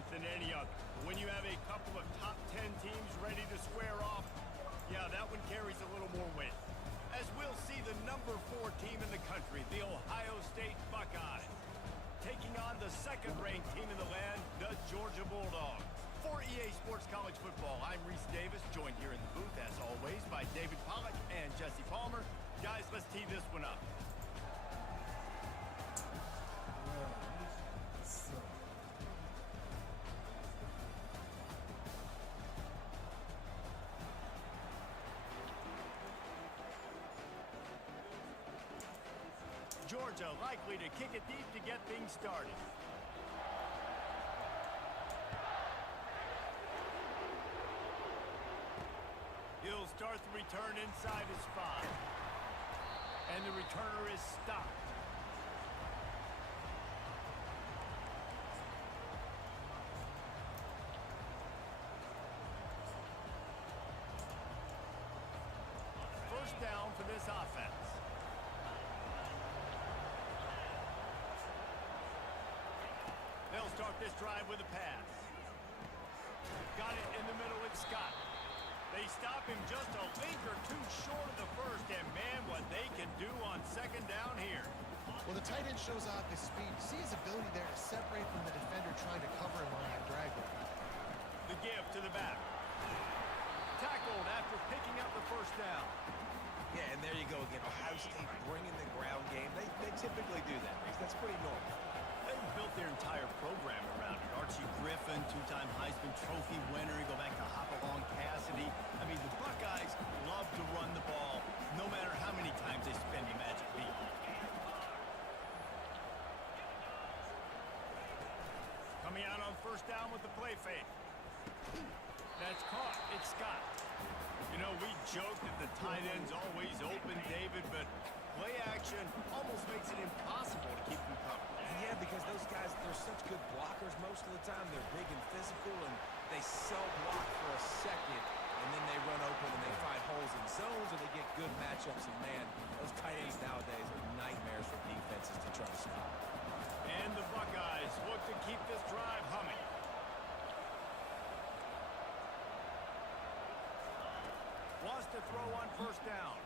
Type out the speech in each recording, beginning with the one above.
different than any other. When you have a couple of top 10 teams ready to square off, yeah, that one carries a little more weight. As we'll see the number 4 team in the country, the Ohio State Buckeyes, taking on the second-ranked team in the land, the Georgia Bulldogs. For EA Sports College Football, I'm Reese Davis, joined here in the booth, as always, by David Pollack and Jesse Palmer. Guys, let's tee this one up. Georgia likely to kick it deep to get things started. He'll start the return inside his 5. And the returner is stopped. First down for this offense. They'll start this drive with a pass. Got it in the middle, it's Scott. They stop him just a link or two short of the first, and man, what they can do on second down here. Well, the tight end shows off his speed. You see his ability there to separate from the defender trying to cover him on that drag route. The give to the back. Tackled after picking up the first down. Yeah, and there you go again. Ohio State bringing the ground game. They typically do that. That's pretty normal. They've built their entire program around it. Archie Griffin, 2-time Heisman Trophy winner. You go back to Hopalong Cassidy. I mean, the Buckeyes love to run the ball, no matter how many times they spend the magic beat. Coming out on first down with the play fake. That's caught. It's Scott. You know, we joke that the tight end's always open, David, but play action almost makes it impossible to keep them covered. Yeah, because those guys, they're such good blockers most of the time. They're big and physical, and they block for a second, and then they run open and they find holes in zones, or they get good matchups. And, man, those tight ends nowadays are nightmares for defenses to try to stop. And the Buckeyes look to keep this drive humming. Wants to throw on first down.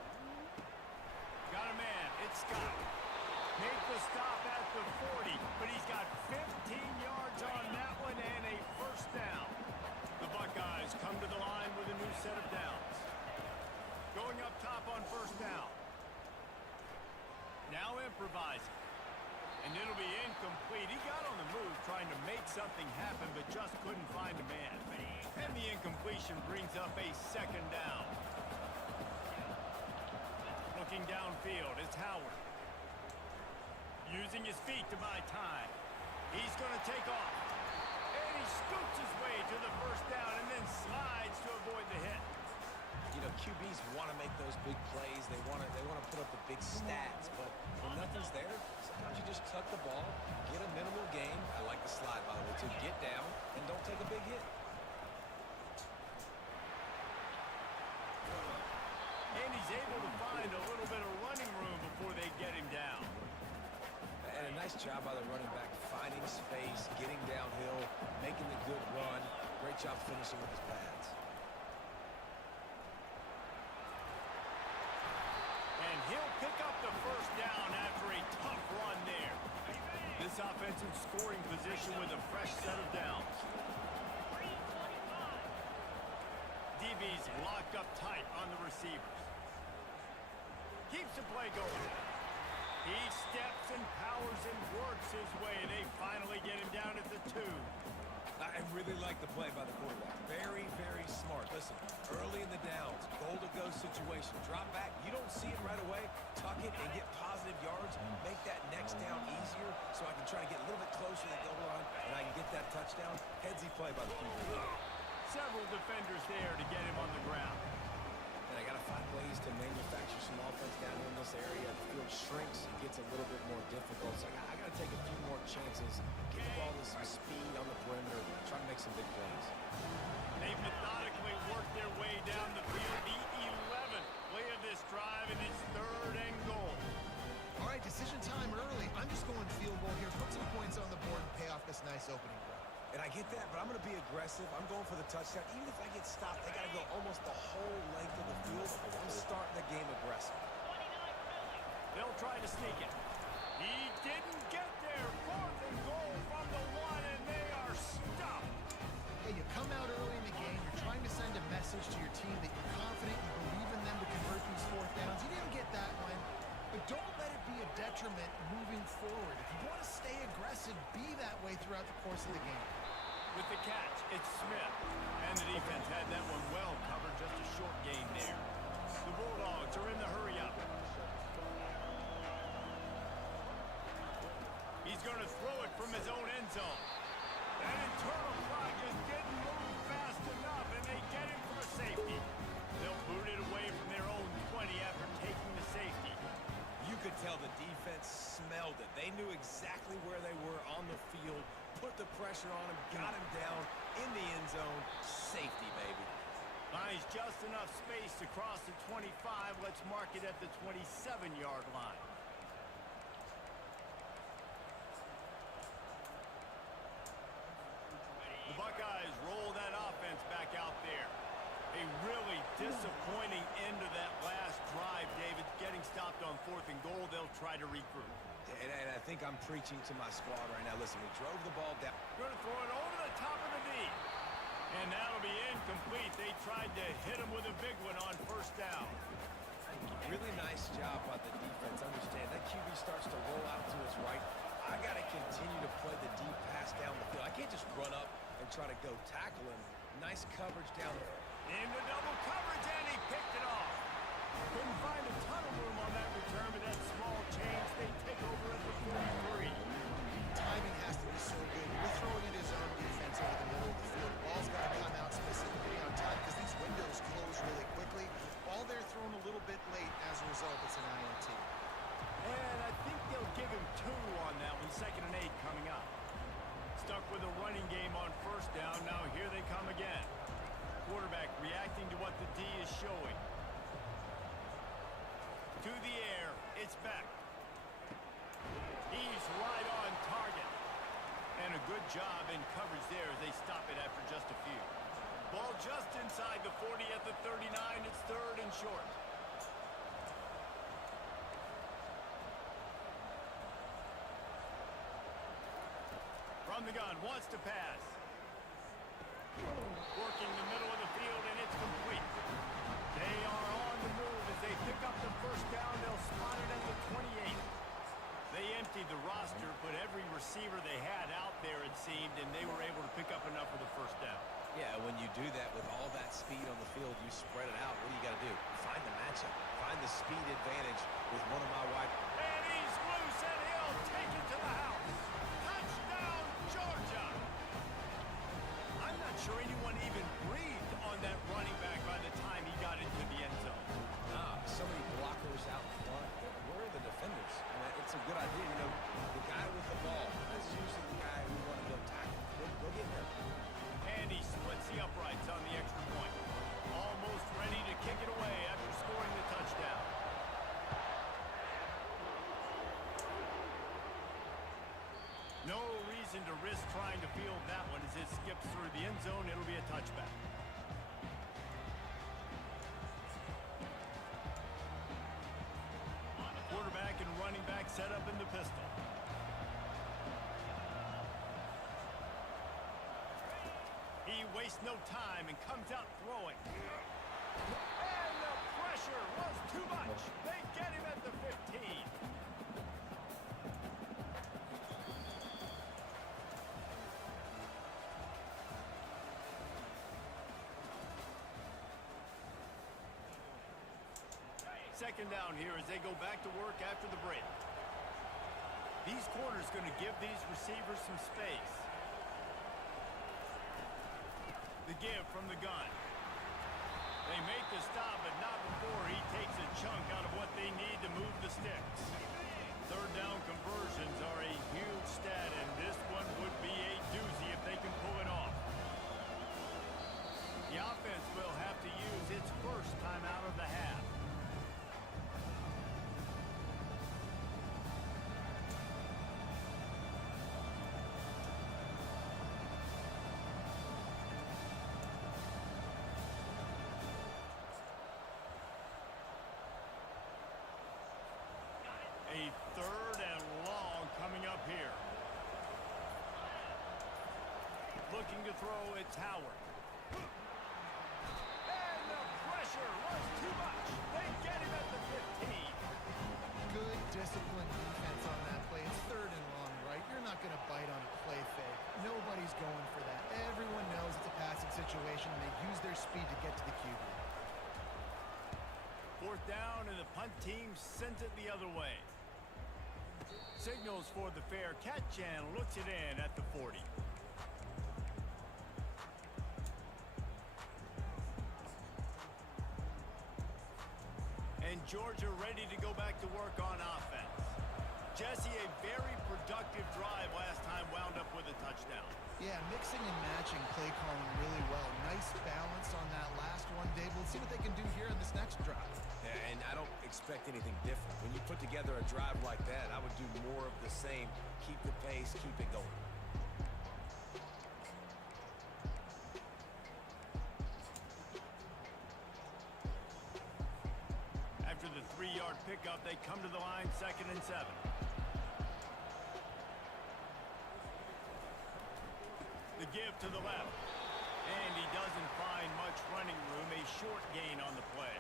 Got a man. It's Scott. Make the stop at the 40, but he's got 15 yards on that one and a first down. The Buckeyes come to the line with a new set of downs. Going up top on first down. Now improvising. And it'll be incomplete. He got on the move trying to make something happen, but just couldn't find a man. And the incompletion brings up a second down. Looking downfield, it's Howard. Using his feet to buy time. He's going to take off. And he scoots his way to the first down and then slides to avoid the hit. You know, QBs want to make those big plays. They want to put up the big stats. But when nothing's there, sometimes you just tuck the ball, get a minimal gain. I like the slide, by the way, to get down and don't take a big hit. And he's able to find a little bit of running room before they get him down. And a nice job by the running back, finding space, getting downhill, making the good run. Great job finishing with his pads. And he'll pick up the first down after a tough run there. This offensive scoring position with a fresh set of downs. DB's locked up tight on the receivers. Keeps the play going. He steps and powers and works his way. They finally get him down at the 2. I really like the play by the quarterback. Very, very smart. Listen, early in the downs, goal-to-go situation. Drop back. You don't see it right away. Tuck it and get positive yards. Make that next down easier so I can try to get a little bit closer to the goal line and I can get that touchdown. Headsy play by the QB. Several defenders there to get him on the ground. And I got to find ways to manufacture some offense down here in this area. The field shrinks, it gets a little bit more difficult. So I got to take a few more chances, get the ball with some speed on the perimeter, try to make some big plays. They've methodically worked their way down the field. The 11th play of this drive, and it's 3rd and goal. All right, decision time early. I'm just going field goal here. Put some points on the board and pay off this nice opening drive. And I get that, but I'm going to be aggressive. I'm going for the touchdown. Even if I get stopped, they got to go almost the whole length of the field. I'm starting the game aggressive. They'll try to sneak it. He didn't get there. 4th and goal from the 1, and they are stopped. Hey, you come out early in the game, you're trying to send a message to your team that you're confident, you believe in them to convert these 4th downs. You didn't get that one, but don't let it be a detriment moving forward. If you want to stay aggressive, be that way throughout the course of the game. With the catch, it's Smith. And the defense had that one well covered, just a short game there. The Bulldogs are in the hurry-up. He's going to throw it from his own end zone. That internal clock just didn't move fast enough, and they get him for a safety. They'll boot it away from their own 20 after taking the safety. You could tell the defense smelled it. They knew exactly where they were on the field, put the pressure on him, got him down in the end zone. Safety, baby. Finds just enough space to cross the 25. Let's mark it at the 27-yard line. The Buckeyes roll that offense back out there. A really disappointing end to that last drive, David. Getting stopped on 4th and goal, they'll try to regroup. And I think I'm preaching to my squad right now. Listen, we drove the ball down. Going to throw it over the top of the knee. And that'll be incomplete. They tried to hit him with a big one on 1st down. Really nice job by the defense. Understand, that QB starts to roll out to his right. I got to continue to play the deep pass down the field. I can't just run up and try to go tackle him. Nice coverage down there. Into double coverage, and he picked it off. Couldn't find a ton of room on that return, but that small change, they take over at the 43. Timing has to be so good. You're throwing it his own defense over the middle of the field. Ball's got to come out specifically on time because these windows close really quickly. Ball there thrown a little bit late. As a result, it's an INT. And I think they'll give him 2 on that one. 2nd and 8 coming up. Stuck with a running game on 1st down. Now here they come again. Quarterback reacting to what the D is showing. To the air. It's back. He's right on target. And a good job in coverage there as they stop it after just a few. Ball just inside the 40 at the 39. It's 3rd and short. From the gun, wants to pass. Working the middle of the field, and it's complete. They are on the move as they pick up the 1st down. They'll spot it at the 28. They emptied the roster, put every receiver they had out there, it seemed, and they were able to pick up enough for the 1st down. Yeah, when you do that with all that speed on the field, you spread it out. What do you got to do? Find the matchup. Find the speed advantage with one of my wide. And he's loose, and he'll take it to the house. Touchdown, Georgia! I'm not sure anyone even breathed on that running back by the time he got into the end zone. So many blockers out front. Where are the defenders? I mean, it's a good idea. You know, the guy with the ball, that's usually the guy we want to go tackle. Go get him. And he splits the uprights on the extra point. Almost ready to kick it away after scoring the touchdown. No reason to risk trying to field that one as it skips through the end zone. It'll be a touchback. Quarterback and running back set up in the pistol. He wastes no time and comes out throwing. And the pressure was too much. They get him at the 15. Second down here as they go back to work after the break. These corners going to give these receivers some space. The give from the gun. They make the stop, but not before he takes a chunk out of what they need to move the sticks. 3rd down conversions are a huge stat, and this one would be a doozy if they can pull it off. The offense will have to use its first time out of the half. looking to throw. It's Howard. And the pressure was too much. They get him at the 15. Good disciplined defense on that play. It's third and long, right? You're not going to bite on a play fake. Nobody's going for that. Everyone knows it's a passing situation, and they use their speed to get to the QB. Fourth down, and the punt team sends it the other way. Signals for the fair catch and looks it in at the 40. And Georgia ready to go back to work on offense. Jesse, a very productive drive last time, wound up with a touchdown. Yeah, mixing and matching play calling really well. Nice balance on that last one, Dave. Let's see what they can do here in this next drive. Yeah, and I don't expect anything different. When you put together a drive like that, I would do more of the same. Keep the pace, keep it going. After the 3-yard pickup, they come to the line, 2nd and 7. The give to the left. And he doesn't find much running room. A short gain on the play.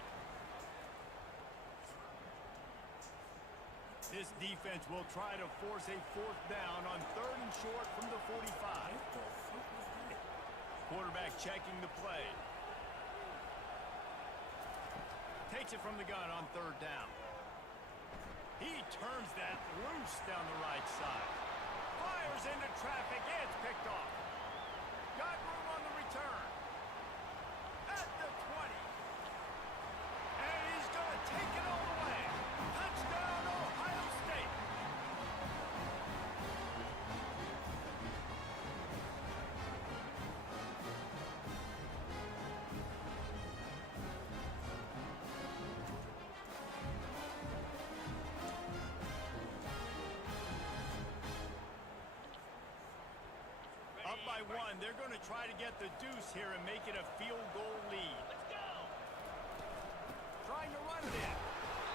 This defense will try to force a 4th down on 3rd and short from the 45. Quarterback checking the play. Takes it from the gun on 3rd down. He turns that loose down the right side. Fires into traffic. It's picked off. Got room on the return. At the 20. And he's going to take it all the way. Touchdown, Ohio State. Up by 1. They're going to try to get the deuce here and make it a field goal lead. Let's go. Trying to run it in.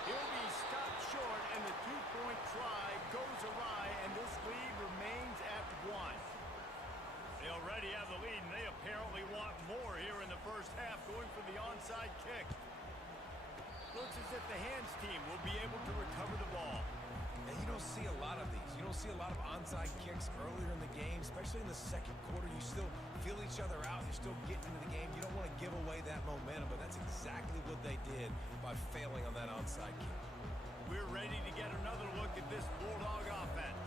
He'll be stopped short, and the 2-point try goes awry, and this lead remains at 1. They already have the lead, and they apparently want more here in the first half, going for the onside kick. Looks as if the hands team will be able to recover the ball. And you don't see a lot of these. You don't see a lot of onside kicks earlier in the game, especially in the second quarter. You still feel each other out. You're still getting into the game. You don't want to give away that momentum, but that's exactly what they did by failing on that onside kick. We're ready to get another look at this Bulldog offense.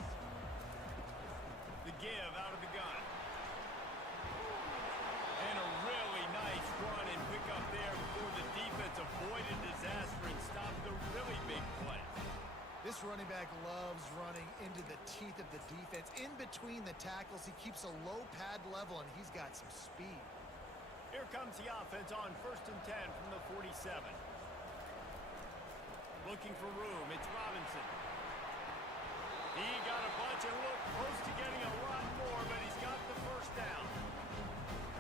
The give out of the gun. And a really nice run and pick up there before the defense avoided disaster and stopped the really big play. This running back loves running into the teeth of the defense. In between the tackles, he keeps a low pad level, and he's got some speed. Here comes the offense on 1st and 10 from the 47. Looking for room. It's Robinson. He got a bunch and looked close to getting a lot more, but he's got the 1st down.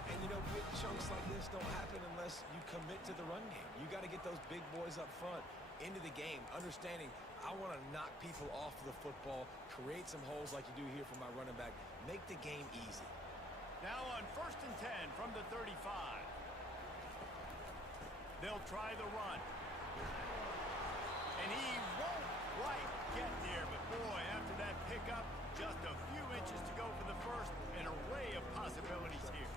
And, you know, big chunks like this don't happen unless you commit to the run game. You got to get those big boys up front into the game, understanding I want to knock people off the football, create some holes like you do here for my running back, make the game easy. Now on 1st and 10 from the 35. They'll try the run. And he won't quite get there, but boy, after that pickup, just a few inches to go for the 1st, an array of possibilities here.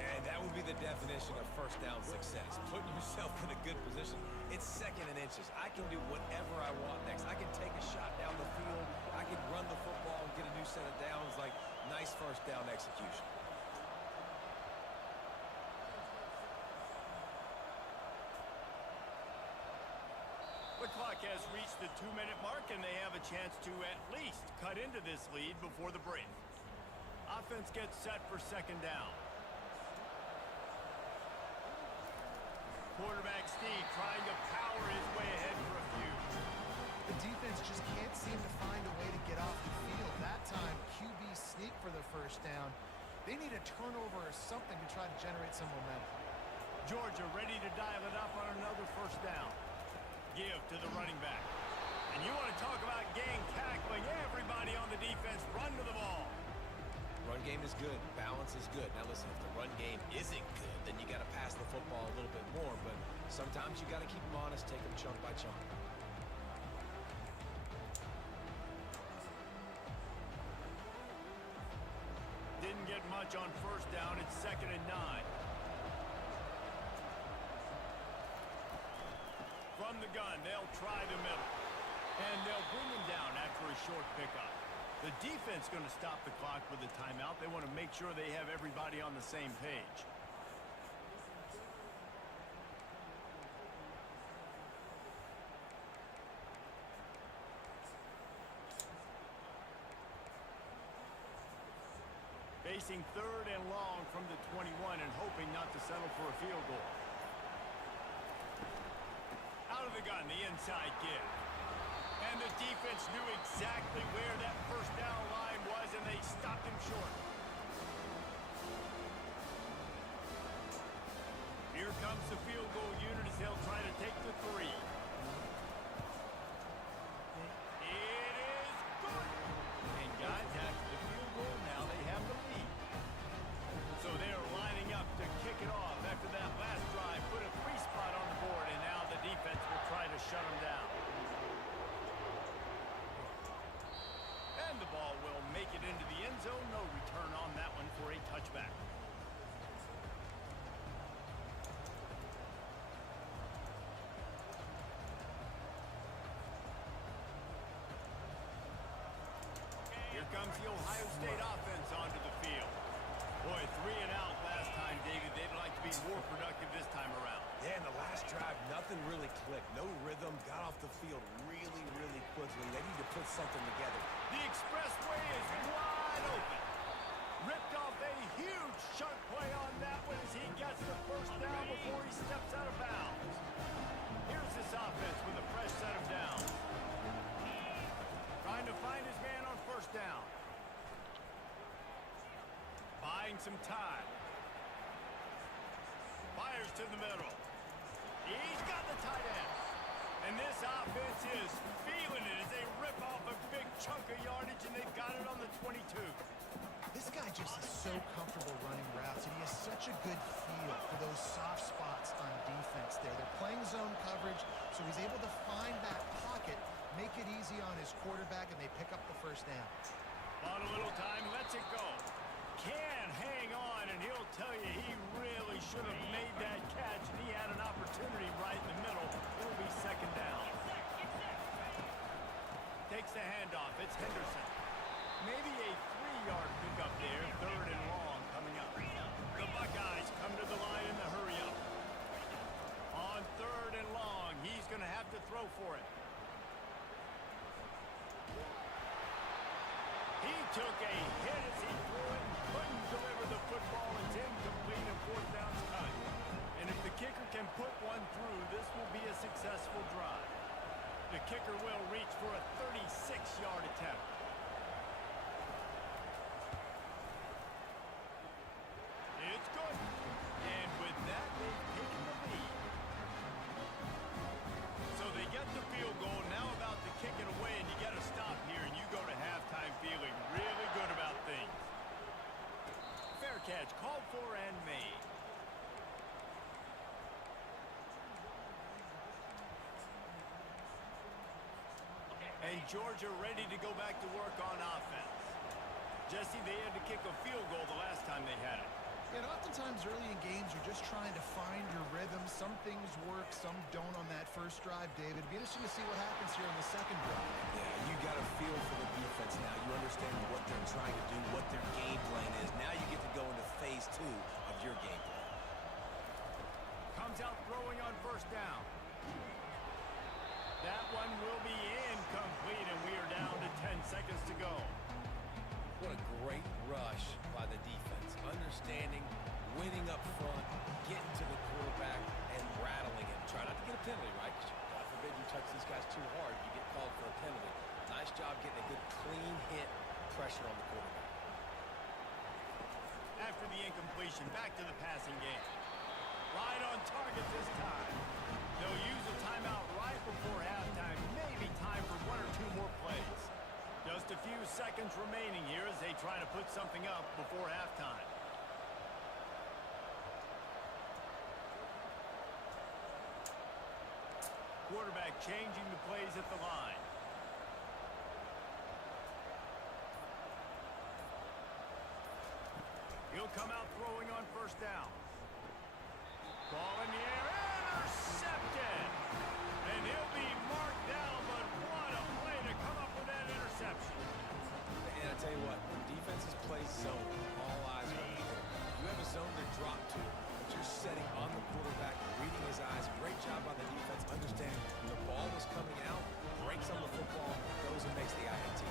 And that would be the definition of 1st down success. Putting yourself in a good position. It's 2nd and inches. I can do whatever I want next. I can take a shot down the field. I can run the football and get a new set of downs. Like, nice 1st down execution. The clock has reached the 2-minute mark, and they have a chance to at least cut into this lead before the break. Offense gets set for 2nd down. Quarterback Steve trying to power his way ahead for a few. The defense just can't seem to find a way to get off the field. That time, QB sneak for the 1st down. They need a turnover or something to try to generate some momentum. Georgia ready to dial it up on another 1st down. Give to the running back. And you want to talk about gang tackling. Everybody on the defense run to the ball. Run game game is good. Balance is good. Now listen, if the run game isn't good, then you got to pass the football a little bit more. But sometimes you got to keep them honest, take them chunk by chunk. Didn't get much on first down. It's 2nd and 9. From the gun, they'll try the middle. And they'll bring him down after a short pickup. The defense going to stop the clock with a timeout. They want to make sure they have everybody on the same page. Facing 3rd and long from the 21 and hoping not to settle for a field goal. Out of the gun, the inside give. And the defense knew exactly where that first down line was, and they stopped him short. Here comes the field goal unit as they'll try to take the 3. It is good. And guys, after the field goal, now they have the lead. So they're lining up to kick it off after that last drive. Put a free spot on the board, and now the defense will try to shut them down. And the ball will make it into the end zone. No return on that one for a touchback. Here comes the Ohio State offense onto the field. Boy, 3 and out last time, David. They'd like to be more productive this time around. Yeah, in the last drive, nothing really clicked. No rhythm. Got off the field really, really quickly. They need to put something together. The expressway is wide open. Ripped off a huge chunk play on that one as he gets the first down before he steps out of bounds. Here's this offense with a fresh set of downs. Trying to find his man on first down. Buying some time. Fires to the middle. He's got the tight end. And this offense is feeling it as they rip off a big chunk of yardage, and they've got it on the 22. This guy just is so comfortable running routes, and he has such a good feel for those soft spots on defense there. They're playing zone coverage, so he's able to find that pocket, make it easy on his quarterback, and they pick up the first down. On a little time, lets it go. Can hang on, and he'll tell you he really should have made that catch, and he had an opportunity right in the middle. It'll be 2nd down. Takes the handoff. It's Henderson. Maybe a 3-yard pickup there. 3rd and long coming up. The Buckeyes come to the line in the hurry-up. On 3rd and long, he's going to have to throw for it. He took a hit as he threw it and couldn't deliver the football. It's incomplete and 4th down's cut. And if the kicker can put one through, this will be a successful drive. The kicker will reach for a 36-yard attempt. It's good. And with that, they've taken the lead. So they get the field goal. Now about to kick it away, and you got to stop here, and you go to halftime feeling really good about things. Fair catch called for and made. And Georgia ready to go back to work on offense. Jesse, they had to kick a field goal the last time they had it. And oftentimes early in games, you're just trying to find your rhythm. Some things work, some don't on that first drive, David. It'd be interesting to see what happens here on the second drive. Yeah, you got a feel for the defense now. You understand what they're trying to do, what their game plan is. Now you get to go into phase 2 of your game plan. Comes out throwing on first down. That one will be incomplete, and we are down to 10 seconds to go. What a great rush by the defense. Understanding, winning up front, getting to the quarterback, and rattling him. Try not to get a penalty, right? God forbid you touch these guys too hard, you get called for a penalty. Nice job getting a good clean hit, pressure on the quarterback. After the incompletion, back to the passing game. Right on target this time. They'll use a timeout right before halftime. Maybe time for 1 or 2 more plays. Just a few seconds remaining here as they try to put something up before halftime. Quarterback changing the plays at the line. He'll come out throwing on first down. Ball in the air, intercepted! And he'll be marked down, but what a play to come up with that interception. And I tell you what, when defenses play zone, all eyes are on you. You have a zone to drop to, but you're setting on the quarterback, reading his eyes. Great job by the defense, understanding when the ball was coming out, breaks on the football, goes and makes the INT.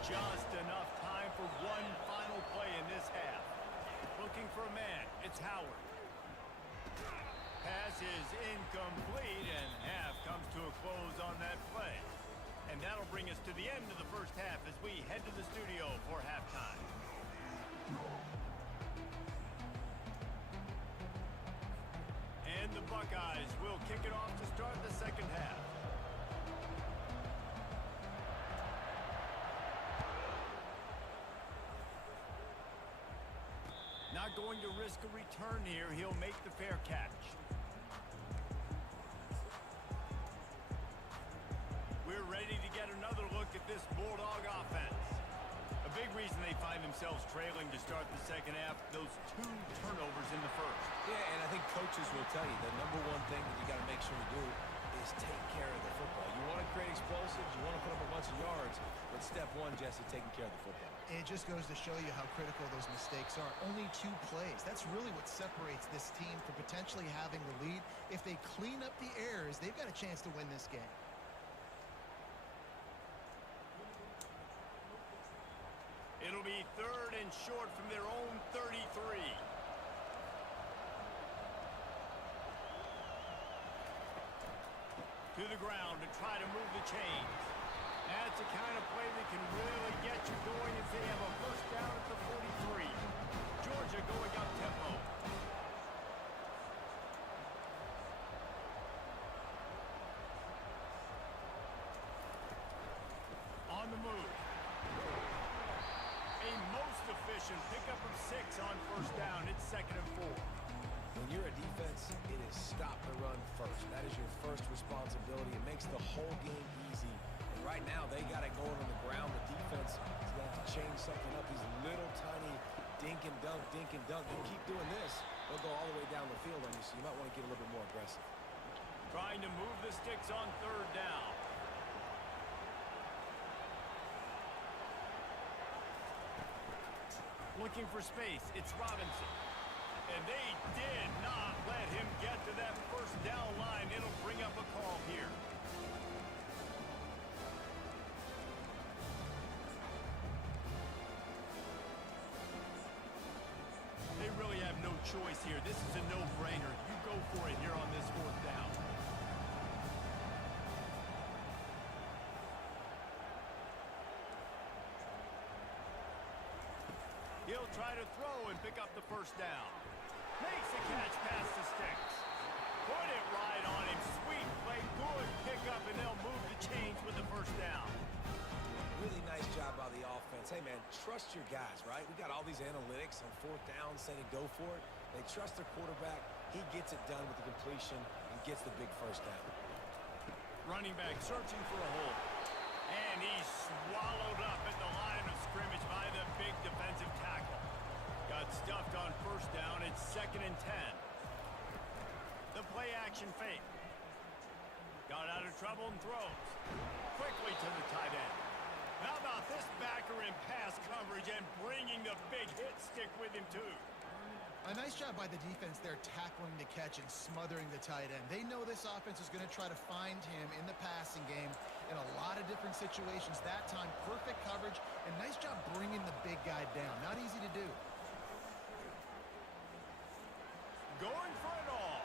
Just enough time for one final play in this half. Looking for a man, it's Howard. Pass is incomplete, and half comes to a close on that play. And that'll bring us to the end of the first half as we head to the studio for halftime. And the Buckeyes will kick it off to start the second half. Not going to risk a return here. He'll make the fair catch. We're ready to get another look at this Bulldog offense. A big reason they find themselves trailing to start the second half, those 2 turnovers in the first. Yeah, and I think coaches will tell you the number one thing that you got to make sure you do is take care of the football. You want to create explosives, you want to put up a bunch of yards, but step one, Jesse, taking care of the football. It just goes to show you how critical those mistakes are. Only 2 plays. That's really what separates this team from potentially having the lead. If they clean up the errors, they've got a chance to win this game. It'll be 3rd and short from their own 33. To the ground to try to move the chains. That's the kind of play that can really get you going if they have a first down at the 43. Georgia going up tempo. On the move. A most efficient pickup of 6 on first down. It's 2nd and 4. When you're a defense, it is stop the run first. That is your first responsibility. It makes the whole game easy. And right now, they got it going on the ground. The defense is going to have to change something up. These little tiny dink and dunk, dink and dunk. You keep doing this, they'll go all the way down the field on you, so you might want to get a little bit more aggressive. Trying to move the sticks on 3rd down. Looking for space, it's Robinson. And they did not let him get to that first down line. It'll bring up a call here. They really have no choice here. This is a no-brainer. You go for it here on this 4th down. He'll try to throw and pick up the first down. Makes the catch past the sticks. Put it right on him. Sweet play, good pickup, and they'll move the chains with the first down. Really nice job by the offense. Hey, man, trust your guys, right? We got all these analytics on 4th down saying go for it. They trust their quarterback. He gets it done with the completion and gets the big first down. Running back searching for a hole. And he's swallowed up at the line of scrimmage by the big defensive tackle. Got stuffed on first down. It's 2nd and 10. The play action fake. Got out of trouble and throws. Quickly to the tight end. How about this backer in pass coverage and bringing the big hit stick with him too? A nice job by the defense there tackling the catch and smothering the tight end. They know this offense is going to try to find him in the passing game in a lot of different situations. That time, perfect coverage and nice job bringing the big guy down. Not easy to do. Going for it all.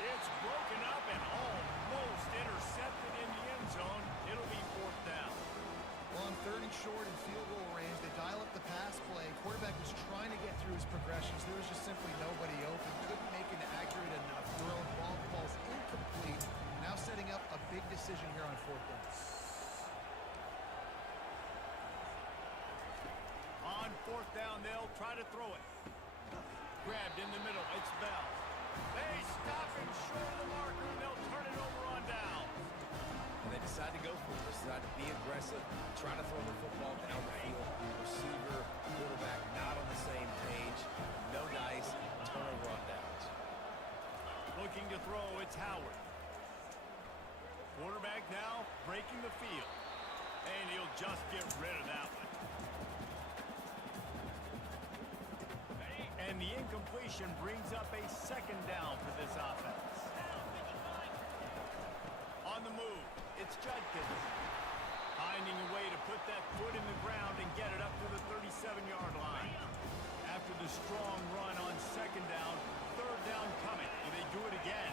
It's broken up and almost intercepted in the end zone. It'll be 4th down. Well, on 3rd and short and field goal range, they dial up the pass play. Quarterback was trying to get through his progressions. There was just simply nobody open. Couldn't make an accurate enough throw. Ball falls incomplete. Now setting up a big decision here on 4th down. down, they'll try to throw it. Grabbed in the middle, it's Bell. They stop him short of the marker, and they'll turn it over on down. And they decide to go for it. They decide to be aggressive, try to throw the football down the field. Receiver, quarterback, not on the same page. No dice, turnover on downs. Looking to throw, it's Howard. Quarterback now breaking the field. And he'll just get rid of that one. And the incompletion brings up a second down for this offense. On the move, it's Judkins. Finding a way to put that foot in the ground and get it up to the 37-yard line. After the strong run on second down, third down coming. Will they do it again?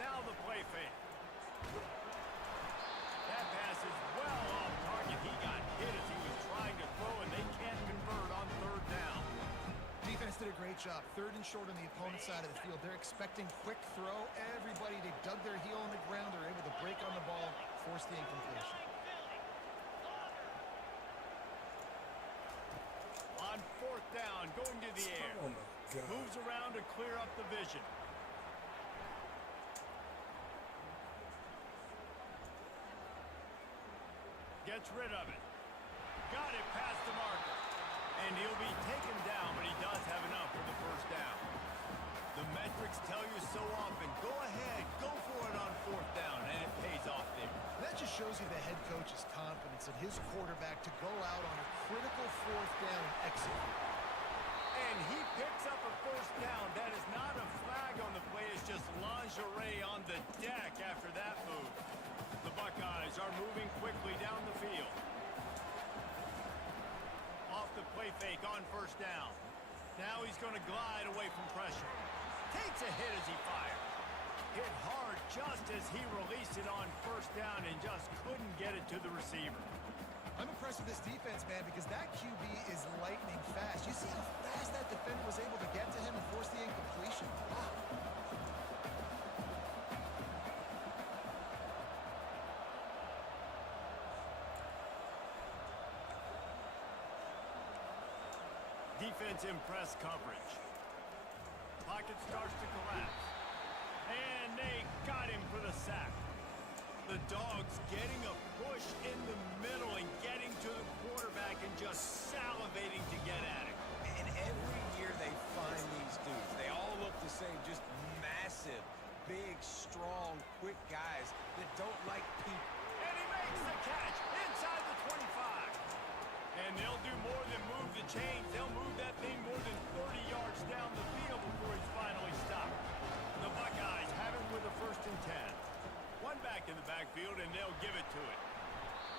Now the play fake. That pass is well off target. He got hit as he was trying to throw, and they can't convert on third down. Defense did a great job. Third and short on the opponent's side of the field. They're expecting quick throw. Everybody, they dug their heel on the ground. They're able to break on the ball, force the incompletion. On fourth down, going to the air. Oh, my God. Moves around to clear up the vision. Gets rid of it. Got it past the marker. And he'll be taken down, but he does have enough for the first down. The metrics tell you so often, go ahead, go for it on fourth down, and it pays off there. That just shows you the head coach's confidence in his quarterback to go out on a critical fourth down and execute. And he picks up a first down. That is not a flag on the play. It's just lingerie on the deck after that move. The Buckeyes are moving quickly down the field. Off the play fake on first down. Now he's going to glide away from pressure. Takes a hit as he fires. Hit hard just as he released it on first down and just couldn't get it to the receiver. I'm impressed with this defense, man, because that QB is lightning fast. You see how fast that defender was able to get to him and force the incompletion? Wow. Defense in press coverage. Pocket starts to collapse. And they got him for the sack. The Dogs getting a push in the middle and getting to the quarterback and just salivating to get at him. And every year they find these dudes. They all look the same, just massive, big, strong, quick guys that don't like people. And he makes the catch inside the 25. And they'll do more than move the chains. They'll move that thing more than 30 yards down the field before it's finally stopped. The Buckeyes have it with a 1st and 10. One back in the backfield, and they'll give it to it.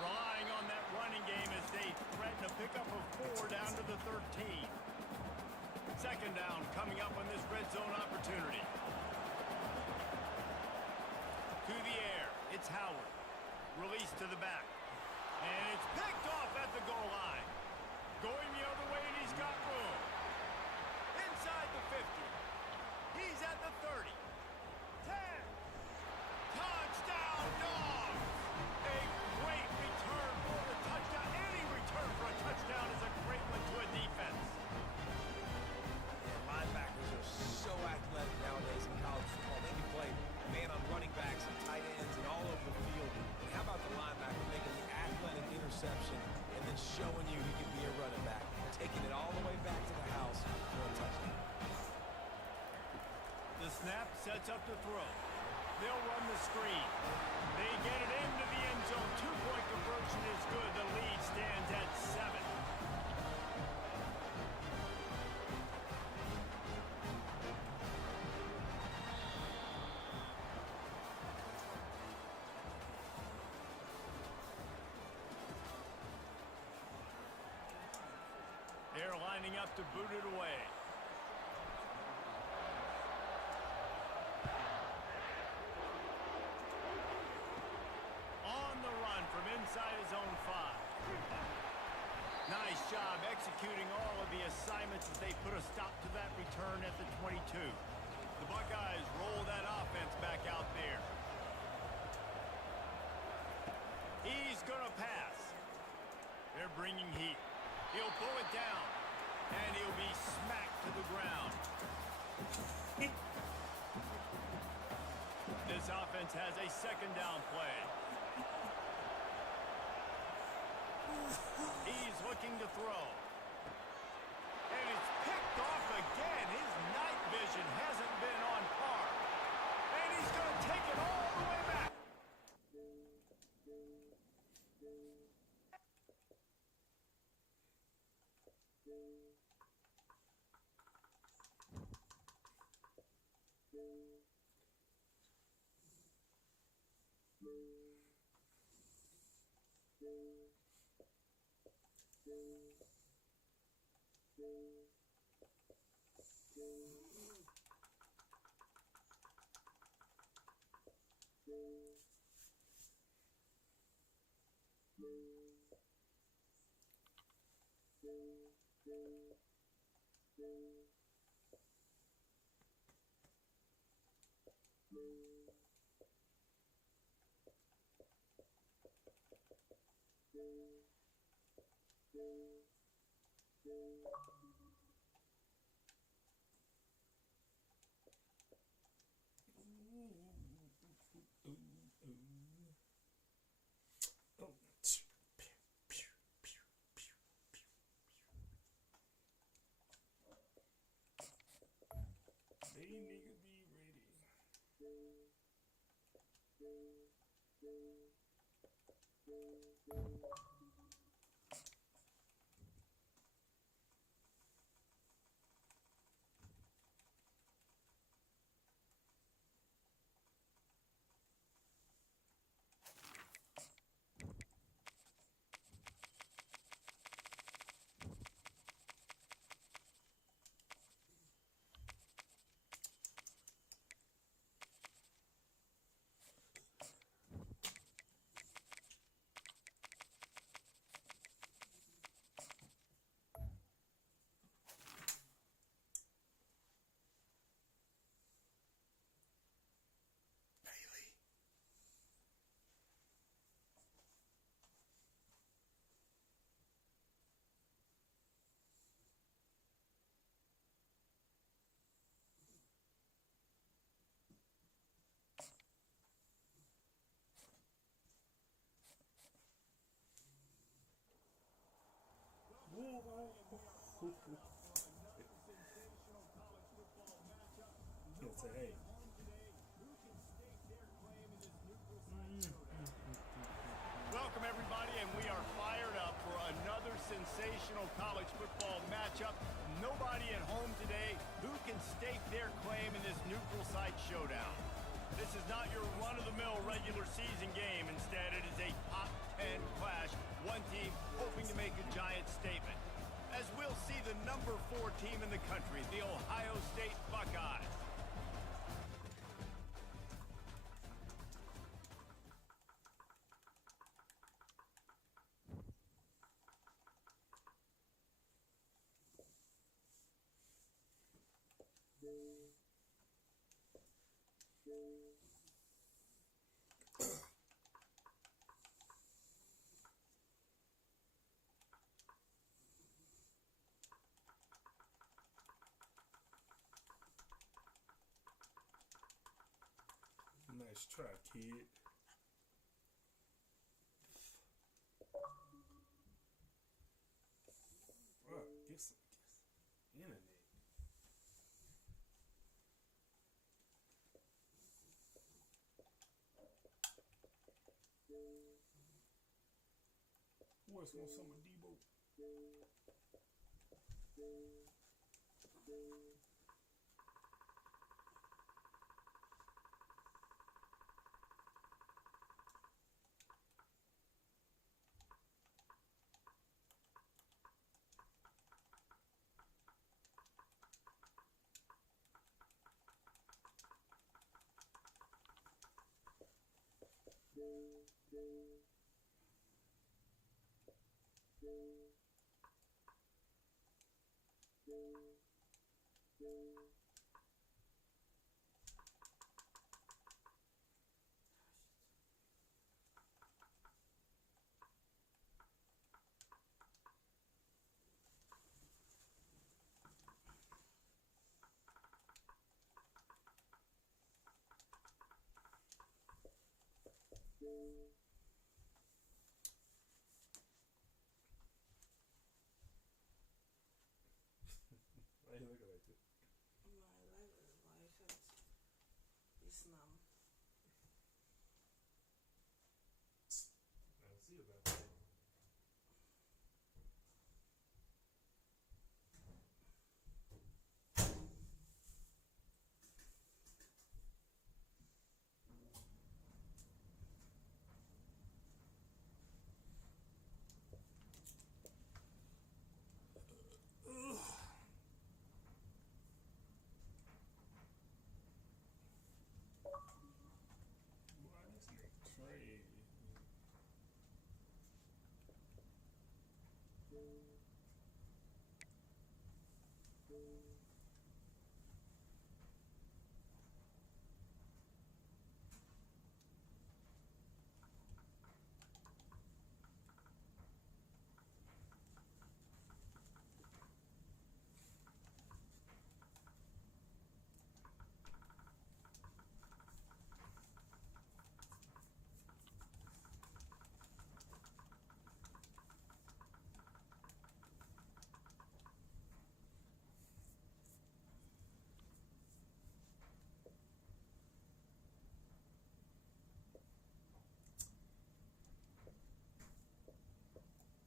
Relying on that running game as they threaten a pickup of 4 down to the 13. Second down coming up on this red zone opportunity. To the air, it's Howard. Release to the back. And it's picked off at the goal line. Going the other way, and he's got room. Inside the 50. He's at the 30. 10. Touchdown, Dogs! A great return for the touchdown. Any return for a touchdown is a great one to a defense. And linebackers are so athletic nowadays in college football. They can play man on running backs and tight ends and all over the field. And how about the linebacker making the athletic interception and then showing you he can be a running back, taking it all the way back to the house for a touchdown. The snap sets up the throw. They'll run the screen. They get it into the end zone. 2-point conversion is good. The lead stands at 7. They're lining up to boot it away. On the run from inside his own 5. Nice job executing all of the assignments as they put a stop to that return at the 22. The Buckeyes roll that offense back out there. He bringing heat. He'll pull it down, and he'll be smacked to the ground. This offense has a second down play. He's looking to throw. And it's picked off again. His night vision hasn't been on par. And he's going to take it all the way back. They need to be ready. It's a hey. Welcome, everybody, and we are fired up for another sensational college football matchup. Nobody at home today who can stake their claim in this neutral site showdown. This is not your run-of-the-mill regular season game. Instead, it is a top 10 clash. One team hoping to make a giant statement. As we'll see the number 4 team in the country, the Ohio State Buckeyes. Nice try, kid. Wow, get some internet. Who else wants some of Debo? Why you looking like this? İslam. I don't see about that. Why this nigga trade?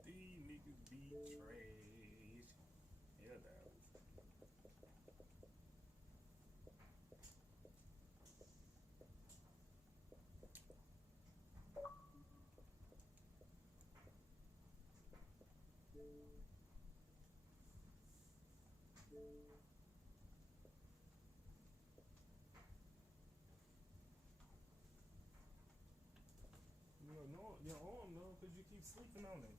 These niggas be trash. Yeah, that. Your arm low because you keep sleeping on it.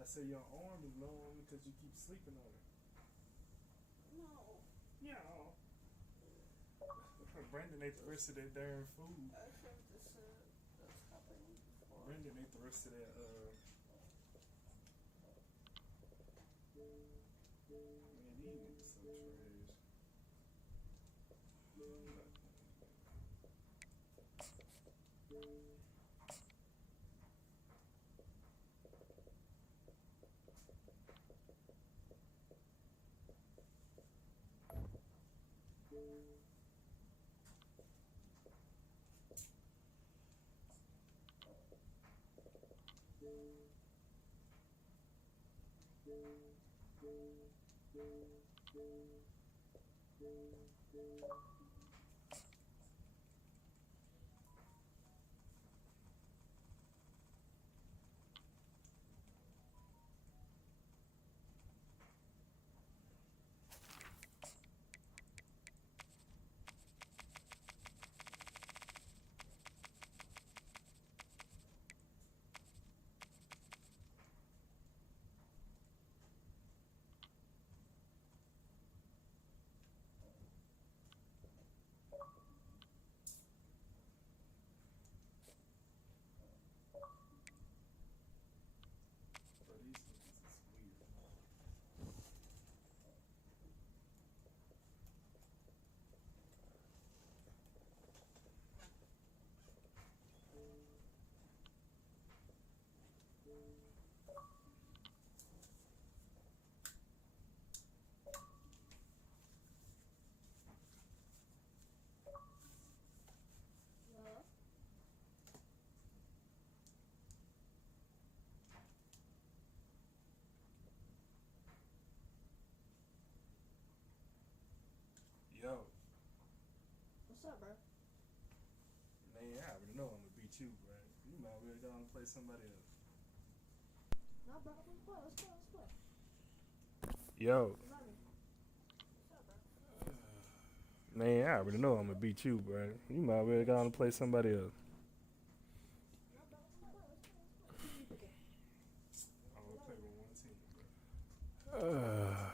I say your arm is low because you keep sleeping on it. No. Yeah. Brandon ate the rest of that darn food. I think this that's happening before. Brandon ate the rest of that. Man, these niggas so trash. Bro, these niggas is weird. No. Yo, What's up, bro? man, I already know I'm gonna beat you, bro. You might as well go and play somebody else. No, bro. Let's play. Let's play. Let's play. Yo, Remind me. What's up, bro? man, I already know I'm gonna beat you, bro. You might as well go and play somebody else. No, bro. Let's play. Let's play. Let's play. Who you picking? I'm gonna play with one team, bro. Georgia.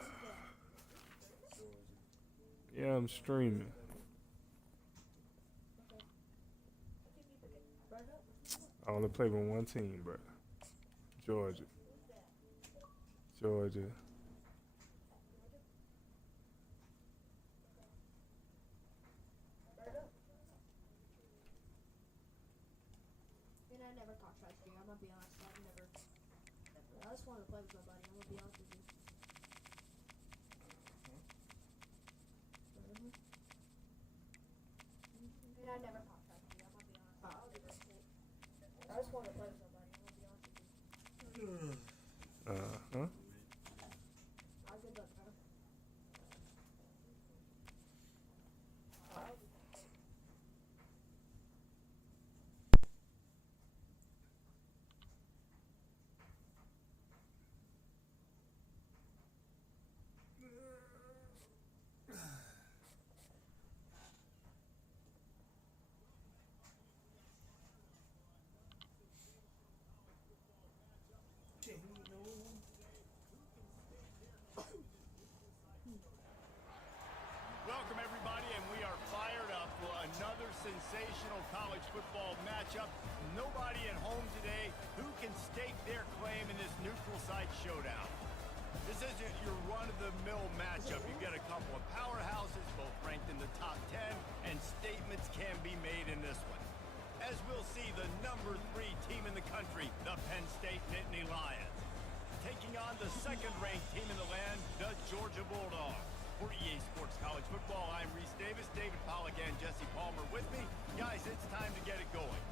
Yeah, I'm streaming. Okay. What team you picking? Right up. I only play with one team, bro. Georgia. Who's that? Georgia. Georgia? Right up. never talked trash to you. I'm gonna be honest. I never. I just wanted to play with my buddy. I'm gonna be honest with you. And I never talked trash to you. I'm gonna be honest. I'll be honest. I just wanted to play with my buddy. I'm gonna be honest with you. Uh-huh. Good luck, bro. Welcome, everybody, and we are fired up for another sensational college football matchup. Nobody at home today who can stake their claim in this neutral site showdown. This isn't your run-of-the-mill matchup. You've got a couple of powerhouses, both ranked in the top 10, and statements can be made in this one. As we'll see, the number 3 team in the country, the Penn State Nittany Lions, taking on the second-ranked team in the land, the Georgia Bulldogs. For EA Sports College Football, I'm Reese Davis, David Pollack, and Jesse Palmer with me. Guys, it's time to get it going.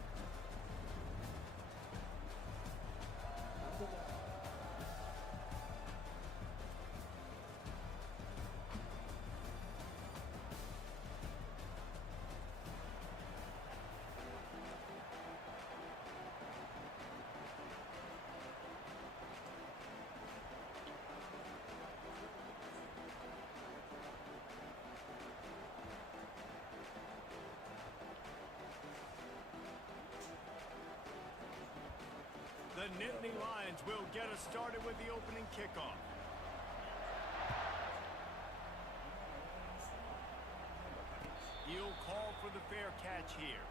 The Nittany Lions will get us started with the opening kickoff. He'll call for the fair catch here.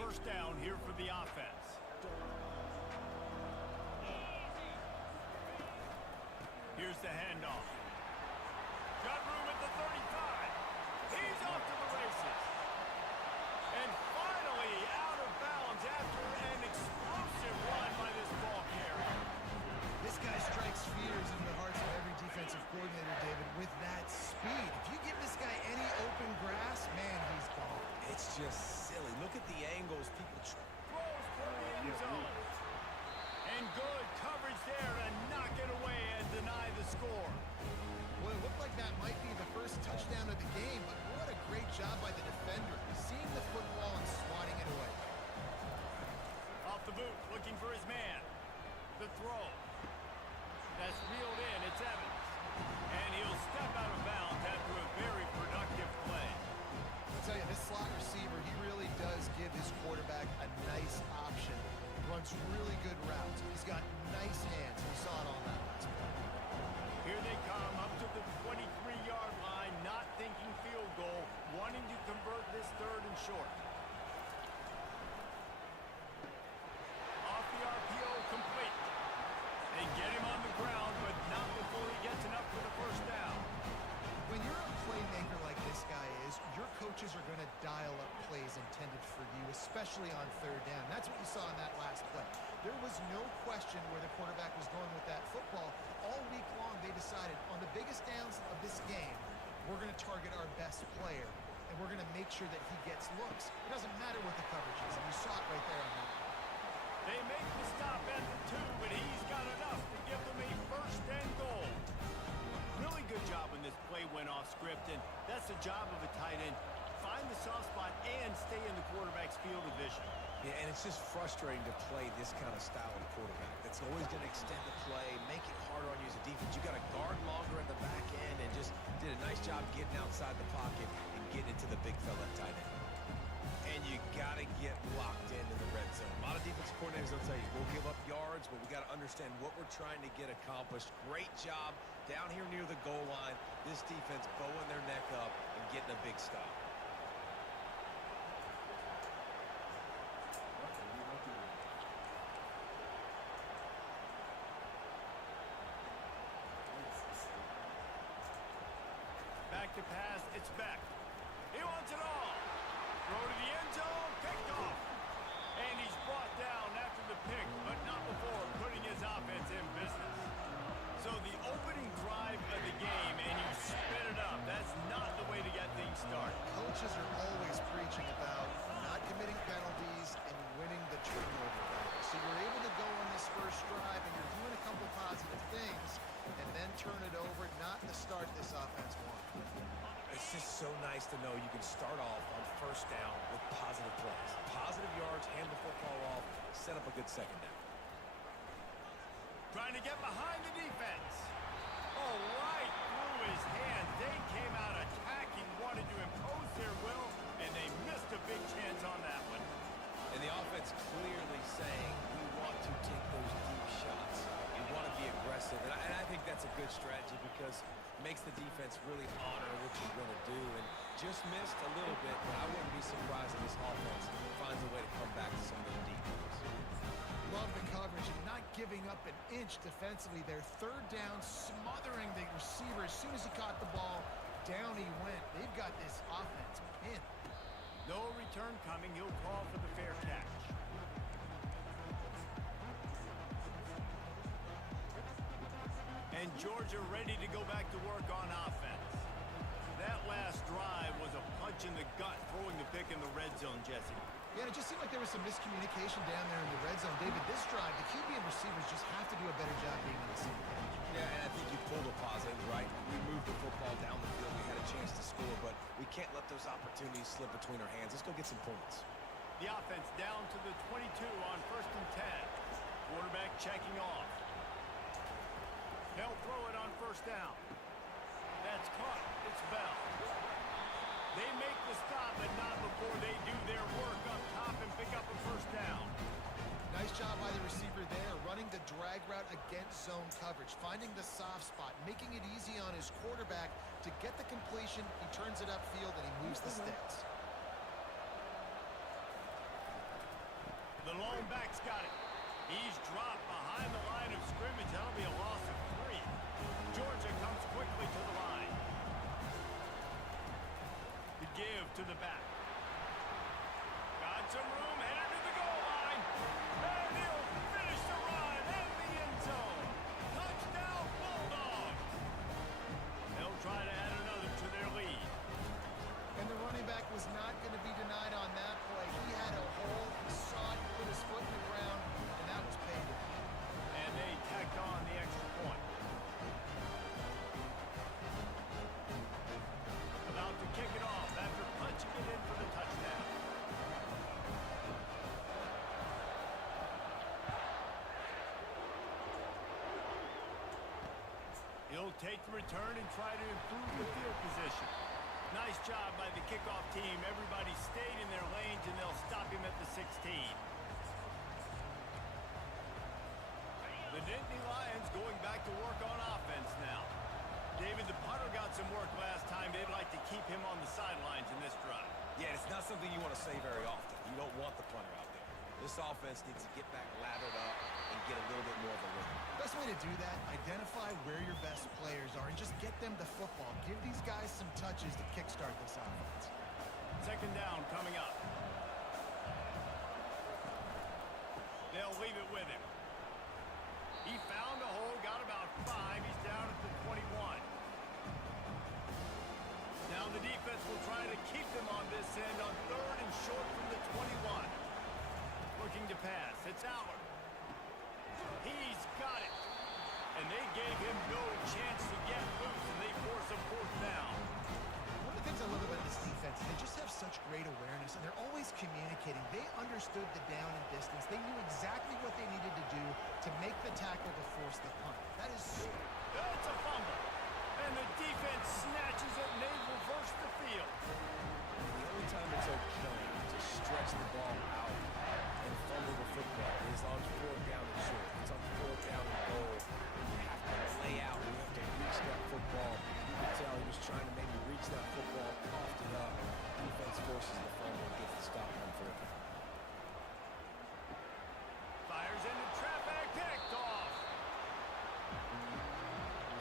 First down here for the offense. Here's the handoff. Got room at the 35. He's off to the races. And finally out of bounds after an explosive run by this ball carrier. This guy strikes fears in the hearts of every defensive coordinator, David, with that speed. If you give this guy any open grass, man, he's gone. It's just silly. Look at the angles people try. Throws for the end zone. And good coverage there to knock it away and deny the score. Well, it looked like that might be the first touchdown of the game, but what a great job by the defender, seeing the football and swatting it away. Off the boot, looking for his man. The throw. That's reeled in. It's Evans. And he'll step out of bounds after a very productive play. I'll tell you, this slot receiver, he really does give his quarterback a nice option. Runs really good routes. He's got nice hands. We saw it on that last play. Here they come up to the 23-yard line, not thinking field goal, wanting to convert this third and short. Off the RPO, complete. They get him on the ground, but not before he gets enough for the first down. When you're a playmaker like this guy is, your coaches are going to dial up plays intended for you, especially on third down. That's what you saw in that last play. There was no question where the quarterback was going with that football. All week long, they decided on the biggest downs of this game, we're going to target our best player, and we're going to make sure that he gets looks. It doesn't matter what the coverage is, and you saw it right there on that. They make the stop at the 2, but he's got enough to give them a first and goal. Really good job when this play went off script, and that's the job of a tight end. Find the soft spot and stay in the quarterback's field of vision. Yeah, and it's just frustrating to play this kind of style of quarterback. That's always going to extend the play, make it harder on you as a defense. You got to guard longer at the back end, and just did a nice job getting outside the pocket and getting into the big fella at tight end. And you got to get locked into the red zone. A lot of defensive coordinators will tell you, we'll give up yards, but we got to understand what we're trying to get accomplished. Great job down here near the goal line. This defense bowing their neck up and getting a big stop. to pass. It's Beck. He wants it all. Throw to the end zone. Picked off. And he's brought down after the pick, but not before putting his offense in business. So the opening drive of the game, and you spit it up. That's not the way to get things started. Coaches are always preaching about not committing penalties and winning the turnover battle. So you're able to go on this first drive, and you're doing a couple positive things, and then turn it over, not the start this offense wants. It's just so nice to know you can start off on first down with positive plays. Positive yards, hand the football off, set up a good second down. Trying to get behind the defense. Oh, right through his hands. They came out attacking, wanted to impose their will, and they missed a big chance on that one. And the offense clearly saying, we want to take those deep shots. We want to be aggressive. And I think that's a good strategy because it makes the defense really honor what you're going to do. And just missed a little bit, but I wouldn't be surprised if this offense finds a way to come back to some of those deep ones. Love the coverage and not giving up an inch defensively. Their third down, smothering the receiver. As soon as he caught the ball, down he went. They've got this offense pinned. No return coming. He'll call for the fair catch. And Georgia ready to go back to work on offense. That last drive was a punch in the gut, throwing the pick in the red zone, Jesse. Yeah, it just seemed like there was some miscommunication down there in the red zone. David, this drive, the QB and receivers just have to do a better job being on the same page. Yeah, and I think you pulled the positives, right? We moved the football down the field. We had a chance to score, but we can't let those opportunities slip between our hands. Let's go get some points. The offense down to the 22 on 1st and 10. Quarterback checking off. They'll throw it on 1st down. That's caught. It's Bell. They make the stop, but not before they do their work up top and pick up a 1st down. Nice job by the receiver there, running the drag route against zone coverage, finding the soft spot, making it easy on his quarterback to get the completion. He turns it upfield, and he moves the sticks. The lone back's got it. He's dropped behind the line of scrimmage. That'll be a loss of 3. Georgia comes quickly to the line. The give to the back. Got some room, headed to the goal line. And he'll finish the run in the end zone. Touchdown, Bulldogs. They'll try to add another to their lead. And the running back was not going to be denied on that play. He had a hole, he saw it, put his foot in the ground, and that was paid. And they tacked on the extra point. About to kick it off after punching it in for the touchdown. He'll take the return and try to improve the field position. Nice job by the kickoff team. Everybody stayed in their lanes, and they'll stop him at the 16. The Nittany Lions going back to work on offense now. David, the punter got some work last time. They'd like to keep him on the sidelines in this drive. Yeah, it's not something you want to say very often. You don't want the punter out there. This offense needs to get back lathered up and get a little bit more of a rhythm. Best way to do that, identify where your best players are and just get them the football. Give these guys some touches to kickstart this offense. 2nd down coming up. They'll leave it with him. He found a hole, got about 5. He's down at the 21. Now the defense will try to keep them on this end on 3rd and short from the 21. Looking to pass. It's Howard. He's got it. And they gave him no chance to get loose, and they force a 4th down. One of the things I love about this defense is they just have such great awareness, and they're always communicating. They understood the down and distance. They knew exactly what they needed to do to make the tackle to force the punt. That is... That's a fumble. And the defense snatches it, and they reverse the field. The only time it's okay to stretch the ball out and fumble the football is on 4th down and short. It's on 4th down and goal. You have to lay out. You have to reach that football. You can tell he was trying to maybe reach that football, coughed it up. Defense forces the fumble and gets the stop on 4th down. Fires into traffic, picked off.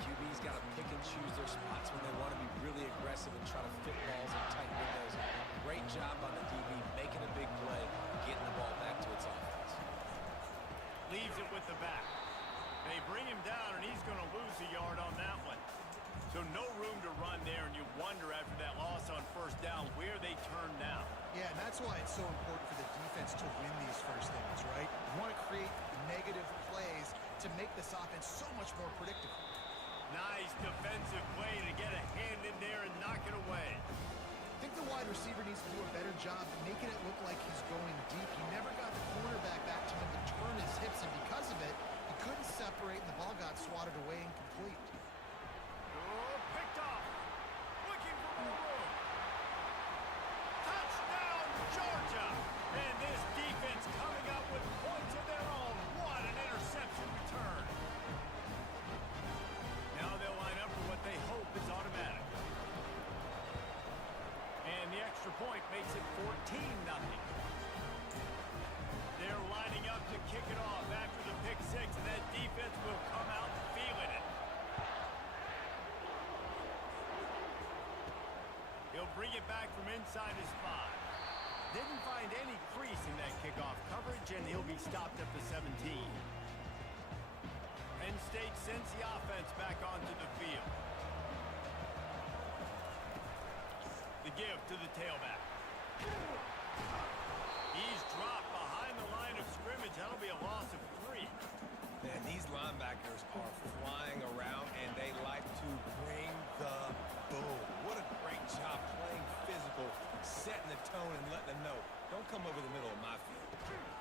QB's got to pick and choose their spots when they want to be really aggressive and try to fit balls in tight windows. Great job on the DB making a big play, getting the ball back to its offense. Leaves it with the back. They bring him down, and he's going to lose a yard on that one. So no room to run there, and you wonder after that loss on first down where they turn now. Yeah, and that's why it's so important for the defense to win these first downs, right? You want to create negative plays to make this offense so much more predictable. Nice defensive play to get a hand in there and knock it away. I think the wide receiver needs to do a better job making it look like he's going deep. He never got the cornerback back to him to turn his hips, and because of it, he couldn't separate, and the ball got swatted away incomplete. Oh, picked off. Looking for more room. Touchdown, Georgia! And this defense coming up with points of their own. What an interception return. Now they'll line up for what they hope is automatic. And the extra point makes it 14-0. They're lining up to kick it off after the pick six, and that defense will come out feeling it. He'll bring it back from inside his 5. Didn't find any crease in that kickoff coverage, and he'll be stopped at the 17. Penn State sends the offense back onto the field. The give to the tailback. He's dropped behind the line of scrimmage. That'll be a loss of 3. Man, these linebackers are flying around, and they like to bring the boom. What a great job playing physical, setting the tone, and letting them know, don't come over the middle of my field.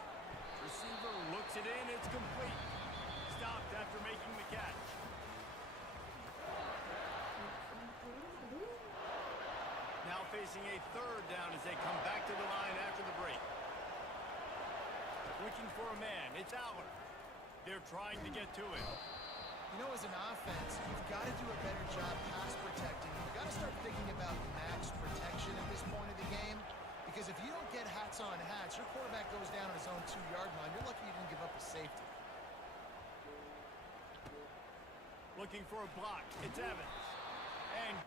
Receiver looks it in. It's complete. Stopped after making the catch. Now facing a third down as they come back to the line after the break. Looking for a man. It's Aller. They're trying to get to him. You know, as an offense, you've got to do a better job pass protecting. You've got to start thinking about max protection at this point of the game, because if you don't get hats on hats, your quarterback goes down on his own 2-yard line. You're lucky you didn't give up a safety. Looking for a block. It's Evans. And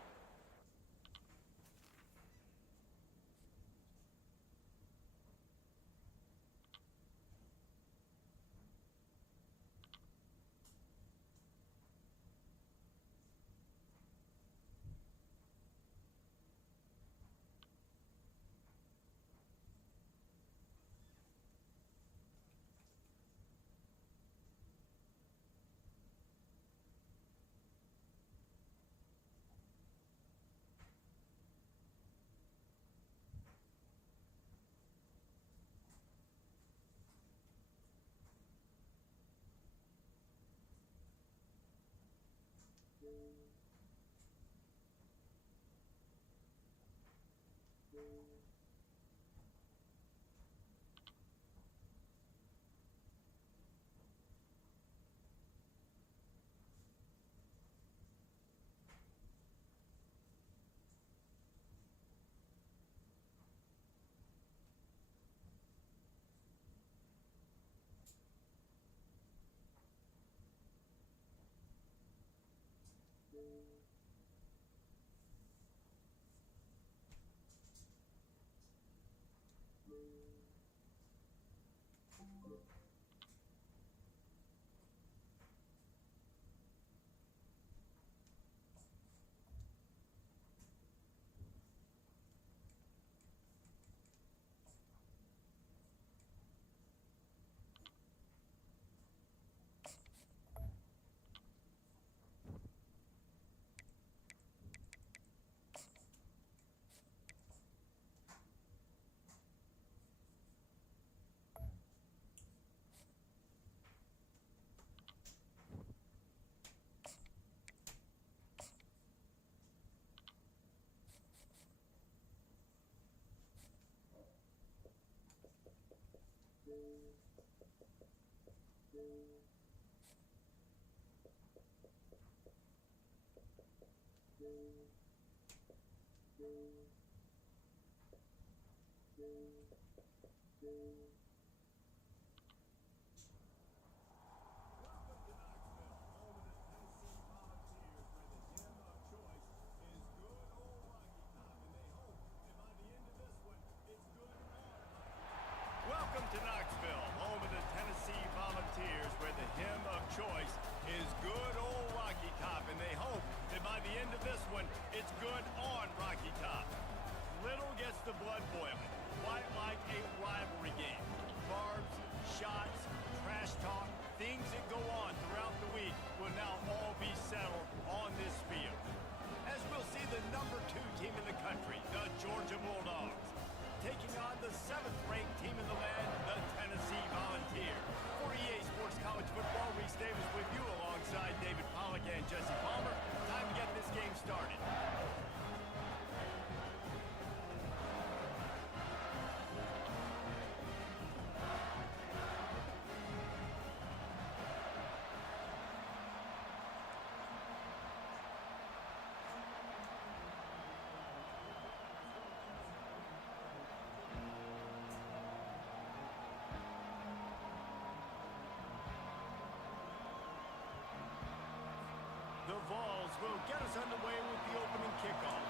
kickoff.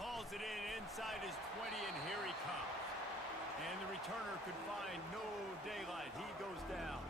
Hauls it in inside his 20, and here he comes. And the returner could find no daylight. He goes down.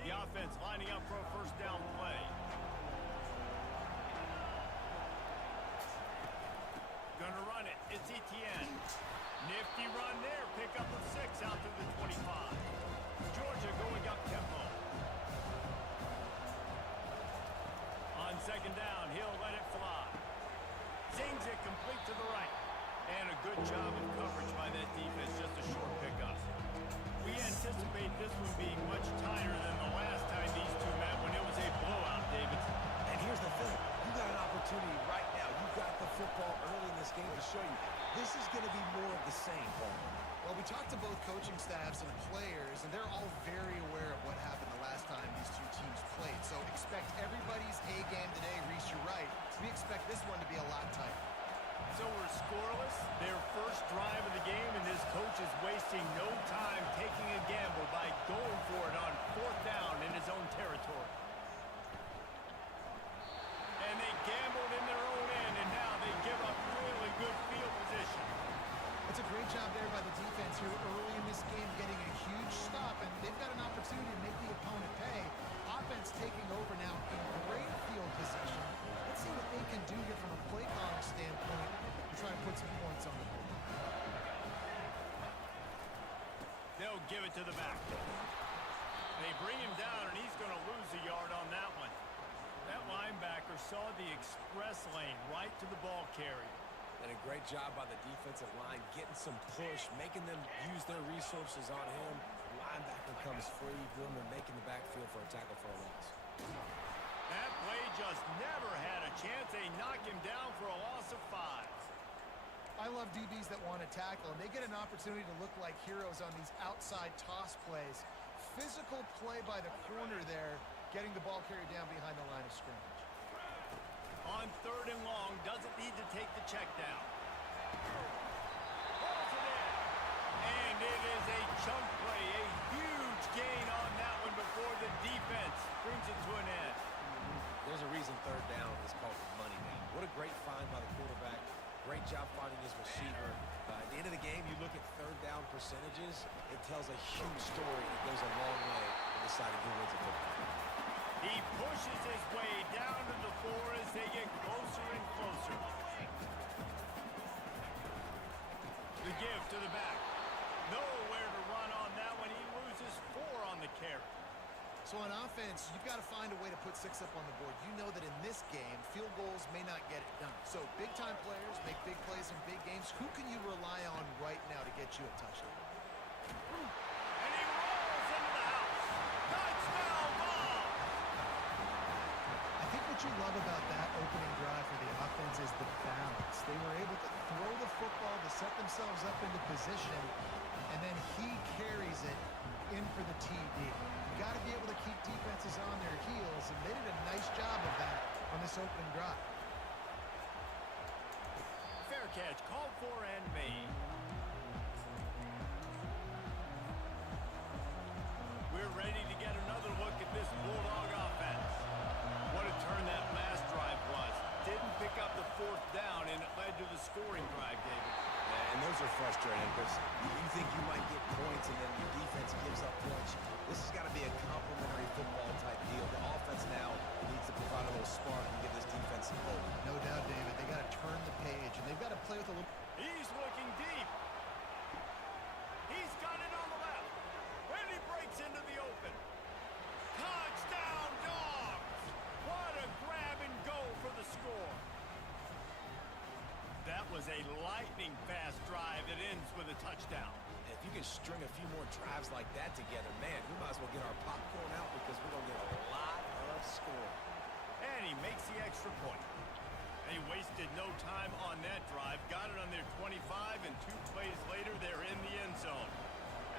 The offense lining up for a first down play. Gonna run it. It's Etienne. Nifty run there. Pick up of 6 out to the 25. Georgia going up tempo. On second down, he'll let it fly. Zings it complete to the right. And a good job of coverage by that defense. Just a short pickup. We anticipate this one being much tighter than the last time these two met when it was a blowout, David. And here's the thing. You got an opportunity right now. You've got the football early in this game to show you. This is going to be more of the same, Paul. Well, we talked to both coaching staffs and players, and they're all very aware of what happened the last time these two teams played. So expect everybody's A game today. Reese, you're right. We expect this one to be a lot tighter. So we're scoreless, their first drive of the game, and this coach is wasting no time taking a gamble by going for it on 4th down in his own territory. And they gambled in their own end, and now they give up really good field position. It's a great job there by the defense here early in this game, getting a huge stop, and they've got an opportunity to make the opponent pay. Offense taking over now in great field position. Let's see what they can do here from a play calling standpoint and try to put some points on the board. They'll give it to the back. They bring him down, and he's going to lose a yard on that one. That linebacker saw the express lane right to the ball carrier. And a great job by the defensive line, getting some push, making them use their resources on him. Linebacker comes free, boom, and making the backfield for a tackle for a loss. That play just never had a chance. They knock him down for a loss of 5. I love DBs that want to tackle, and they get an opportunity to look like heroes on these outside toss plays. Physical play by the corner there, getting the ball carried down behind the line of scrimmage. On 3rd and long, doesn't need to take the check down. Pulls it in. And it is a chunk play, a huge gain on that one before the defense brings it to an end. There's a reason 3rd down is called the money down. What a great find by the quarterback. Great job finding his receiver. At the end of the game, you look at 3rd down percentages. It tells a huge story. It goes a long way in deciding who wins a football game. He pushes his way down to the floor as they get closer and closer. The give to the back. Nowhere to run on that one. He loses 4 on the carry. So on offense, you've got to find a way to put 6 up on the board. You know that in this game, field goals may not get it done. So big-time players make big plays in big games. Who can you rely on right now to get you a touchdown? And he rolls into the house. Touchdown ball! I think what you love about that opening drive for the offense is the balance. They were able to throw the football to set themselves up into position, and then he carries it in for the TD. You got to be able to keep defenses on their heels, and they did a nice job of that on this opening drive. Fair catch, called for and made. We're ready to get another look at this Bulldog offense. What a turn that last drive was. Didn't pick up the 4th down, and it led to the scoring drive, David. And those are frustrating because you think you might get points and then your defense gives up points. This has got to be a complementary football type deal. The offense now needs to provide a little spark and give this defense some hope. No doubt, David. They got to turn the page, and they've got to play with a little... He's looking deep. He's got it on the left. And he breaks into the open. Touchdown, Dogs! What a grab and go for the score. That was a lightning-fast drive that ends with a touchdown. If you can string a few more drives like that together, man, we might as well get our popcorn out because we're going to get a lot of scoring. And he makes the extra point. And he wasted no time on that drive. Got it on their 25, and 2 plays later, they're in the end zone.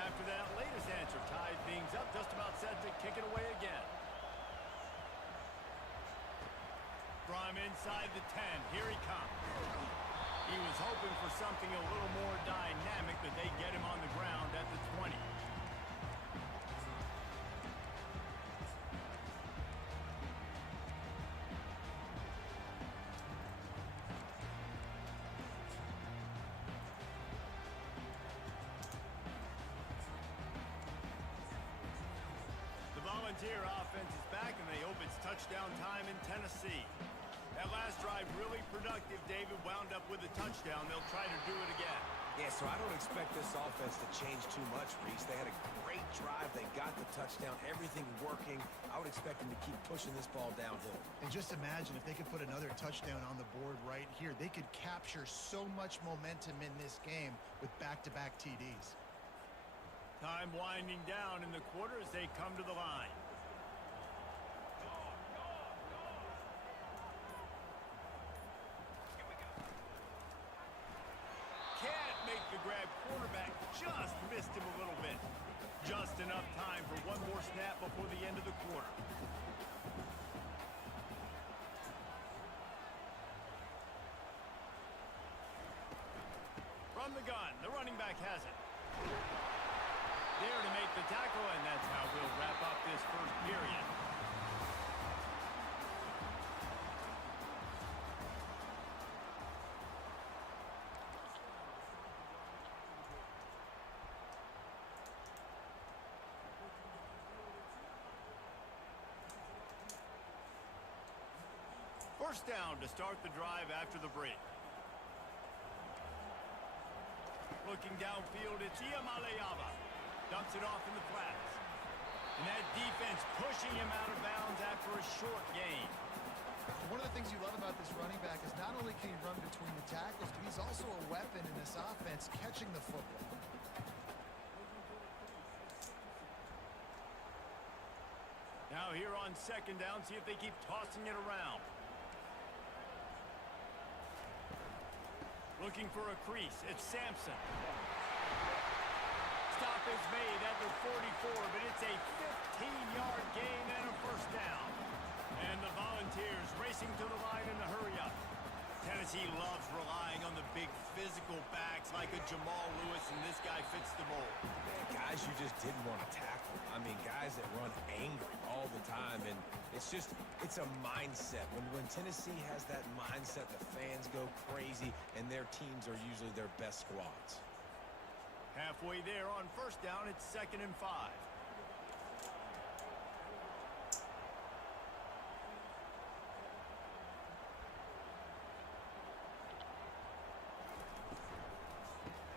After that latest answer tied things up, just about set to kick it away again. From inside the 10, here he comes. He was hoping for something a little more dynamic, but they get him on the ground at the 20. The Volunteer offense is back, and they hope it's touchdown time in Tennessee. That last drive really productive. David wound up with a touchdown. They'll try to do it again. Yeah, so I don't expect this offense to change too much, Reese. They had a great drive. They got the touchdown. Everything working. I would expect them to keep pushing this ball downhill. And just imagine if they could put another touchdown on the board right here. They could capture so much momentum in this game with back-to-back TDs. Time winding down in the quarter as they come to the line. Can't make the grab. Quarterback just missed him a little bit. Just enough time for one more snap before the end of the quarter. From the gun, the running back has it. There to make the tackle, and that's how we'll wrap up this first period. First down to start the drive after the break. Looking downfield, it's Iamaleava. Dumps it off in the flats. And that defense pushing him out of bounds after a short gain. One of the things you love about this running back is not only can he run between the tackles, but he's also a weapon in this offense catching the football. Now here on second down, see if they keep tossing it around. Looking for a crease, it's Sampson. Stop is made at the 44, but it's a 15-yard gain and a first down. And the Volunteers racing to the line in a hurry up. Tennessee loves relying on the big physical backs like a Jamal Lewis, and this guy fits the mold. Man, guys you just didn't want to tackle. I mean, guys that run angry all the time, and it's a mindset. When Tennessee has that mindset, the fans go crazy, and their teams are usually their best squads. Halfway there on first down, it's 2nd and 5.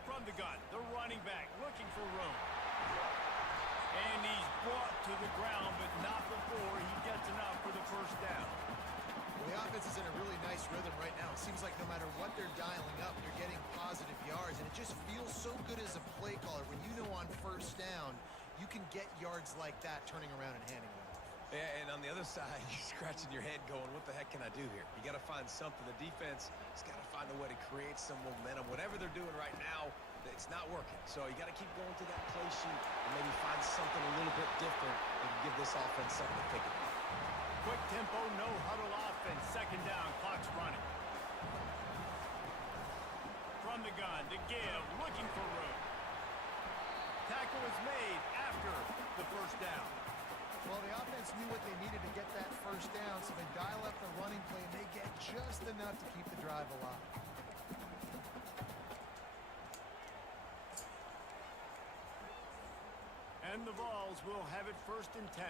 From the gun, the running back looking for room. And he's brought to the ground, but not before he gets enough for the first down. Well, the offense is in a really nice rhythm right now. It seems like no matter what they're dialing up, they're getting positive yards, and it just feels so good as a play caller when you know on first down you can get yards like that turning around and handing it off. Yeah, and on the other side, you're scratching your head going, what the heck can I do here? You got to find something. The defense has got to find a way to create some momentum. Whatever they're doing right now, it's not working. So you got to keep going to that play sheet and maybe find something a little bit different that can give this offense something to think about. Quick tempo, no huddle offense. Second down, clock's running. From the gun to give, looking for room. Tackle is made after the first down. Well, the offense knew what they needed to get that first down, so they dial up the running play, and they get just enough to keep the drive alive. And the Vols will have it 1st and 10.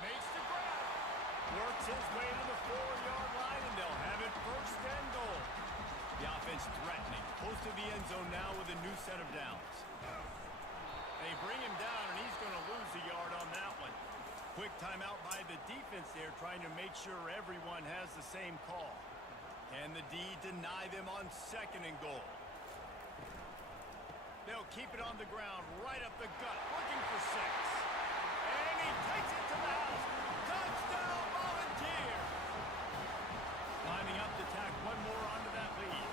Makes the grab. Works his way to the 4-yard line, and they'll have it 1st and goal. The offense threatening. Close to the end zone now with a new set of downs. They bring him down, and he's going to lose a yard on that one. Quick timeout by the defense there, trying to make sure everyone has the same call. And the D deny them on 2nd and goal. They'll keep it on the ground, right up the gut, looking for 6. And he takes it to the house. Touchdown, Volunteer! Lining up to tack one more onto that lead.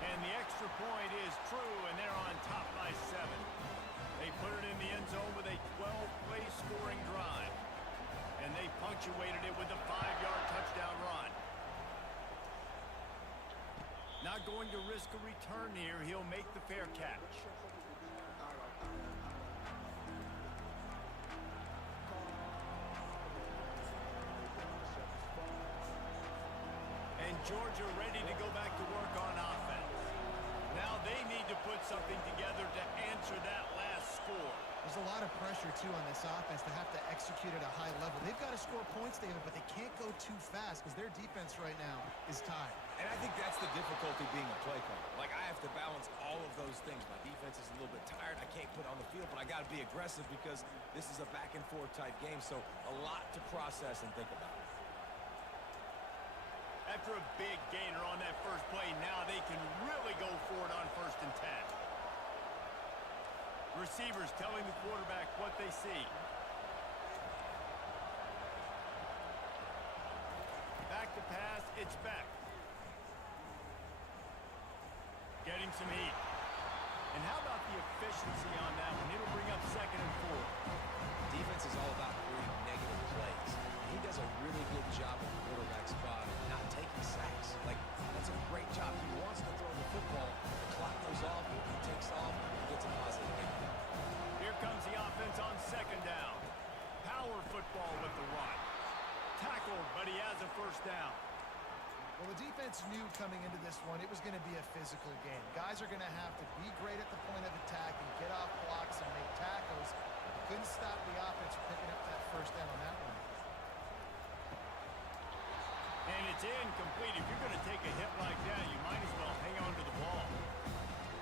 And the extra point is true, and they're on top by 7. They put it in the end zone with a 12-play scoring drive. And they punctuated it with a 5-yard touchdown run. Not going to risk a return here. He'll make the fair catch. And Georgia ready to go back to work on offense. Now they need to put something together to answer that last score. There's a lot of pressure, too, on this offense to have to execute at a high level. They've got to score points, David, but they can't go too fast because their defense right now is tired. And I think that's the difficulty being a play caller. Like, I have to balance all of those things. My defense is a little bit tired. I can't put on the field, but I got to be aggressive because this is a back-and-forth type game, so a lot to process and think about. After a big gainer on that first play, now they can really go for it on 1st and 10. Receivers telling the quarterback what they see. Back to pass, it's back. Getting some heat. And how about the efficiency on that one? It'll bring up 2nd and 4. Defense is all about creating negative plays. He does a really good job at the quarterback spot of not taking sacks. Like, that's a great job. He wants to throw the football. The clock goes off, he takes off, and gets a positive game. Here comes the offense on 2nd down. Power football with the run. Tackled, but he has a 1st down. Well, the defense knew coming into this one it was going to be a physical game. Guys are going to have to be great at the point of attack and get off blocks and make tackles. Couldn't stop the offense from picking up that 1st down on that one. And it's incomplete. If you're going to take a hit like that, you might as well hang on to the ball.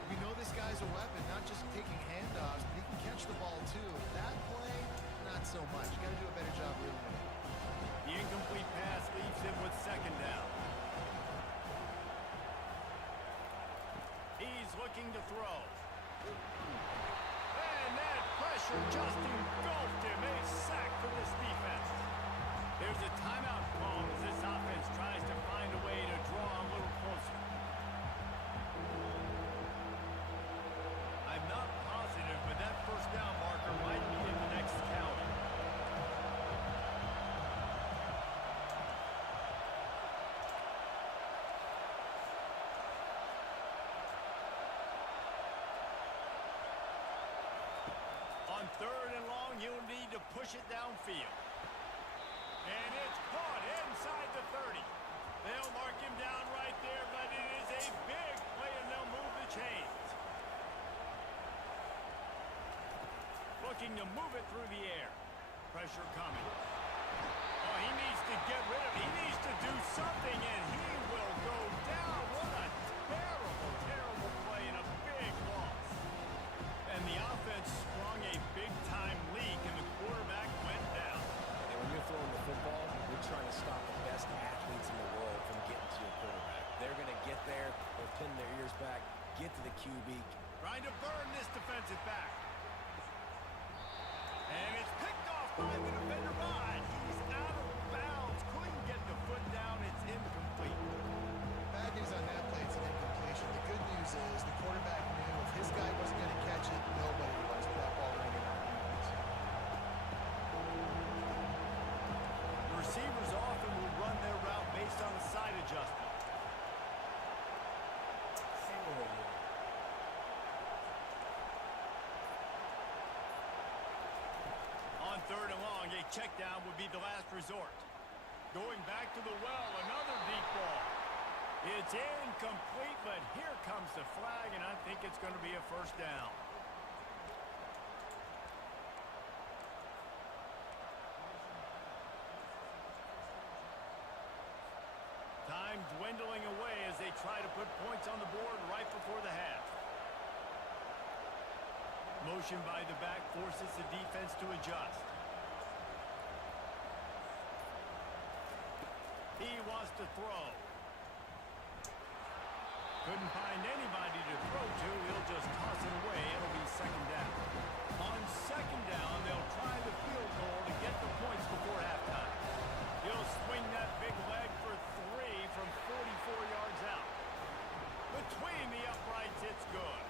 We know this guy's a weapon, not just taking handoffs, but he can catch the ball too. That play, not so much. You got to do a better job reeling it in. The incomplete pass leaves him with 2nd down. He's looking to throw. And that pressure just engulfed him. A sack for this defense. There's a timeout call as this offense tries to find a way to draw a little closer. I'm not positive, but that 1st down marker might be in the next count. On 3rd and long, you'll need to push it downfield. And it's caught inside the 30. They'll mark him down right there, but it is a big play, and they'll move the chains. Looking to move it through the air. Pressure coming. Oh, he needs to get rid of it. He needs to do something, and he will go down. What a QB. Trying to burn this defensive back. And it's picked off by the defender, but he's out of bounds. Couldn't get the foot down. It's incomplete. Bad news on that play, it's an incompletion. The good news is the quarterback knew if his guy wasn't going to catch it, nobody was with that ball ringing out. Receivers often will run their route based on a side adjustment. On third and long, a check down would be the last resort. Going back to the well, another deep ball. It's incomplete, but here comes the flag, and I think it's going to be a first down. Time dwindling away as they try to put points on the board right before the half. Motion by the back forces the defense to adjust. He wants to throw. Couldn't find anybody to throw to. He'll just toss it away. It'll be second down. On second down, they'll try the field goal to get the points before halftime. He'll swing that big leg for 3 from 44 yards out. Between the uprights, it's good.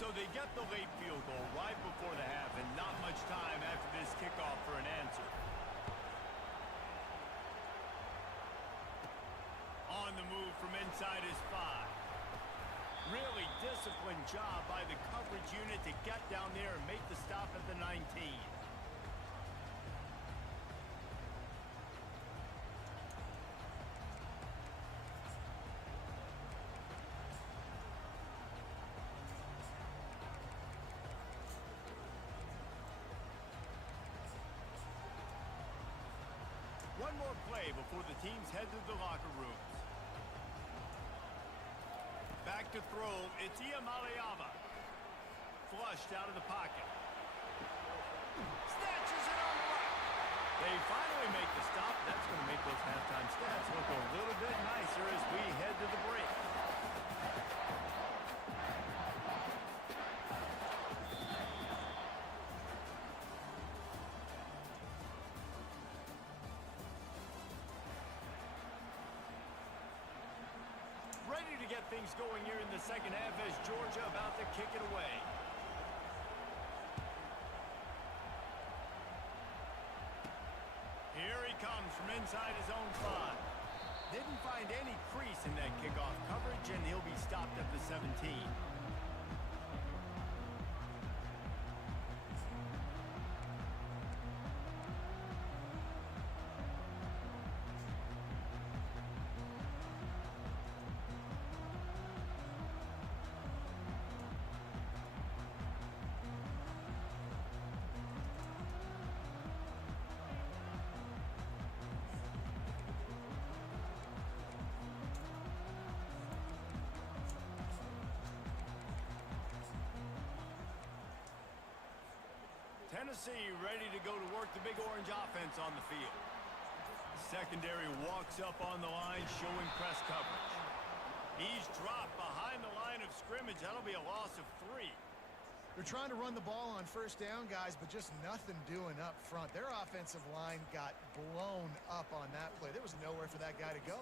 So they get the late field goal right before the half, and not much time after this kickoff for an answer. On the move from inside his 5. Really disciplined job by the coverage unit to get down there and make the stop at the 19. One more play before the teams head to the locker rooms. Back to throw, it's Iamaleava. Flushed out of the pocket. Snatches it on the right. They finally make the stop. That's going to make those halftime stats look a little bit nicer as we head to the break. Ready to get things going here in the second half as Georgia about to kick it away. Here he comes from inside his own 5. Didn't find any crease in that kickoff coverage, and he'll be stopped at the 17. Tennessee ready to go to work the Big Orange offense on the field. Secondary walks up on the line showing press coverage. He's dropped behind the line of scrimmage. That'll be a loss of 3. They're trying to run the ball on first down, guys, but just nothing doing up front. Their offensive line got blown up on that play. There was nowhere for that guy to go.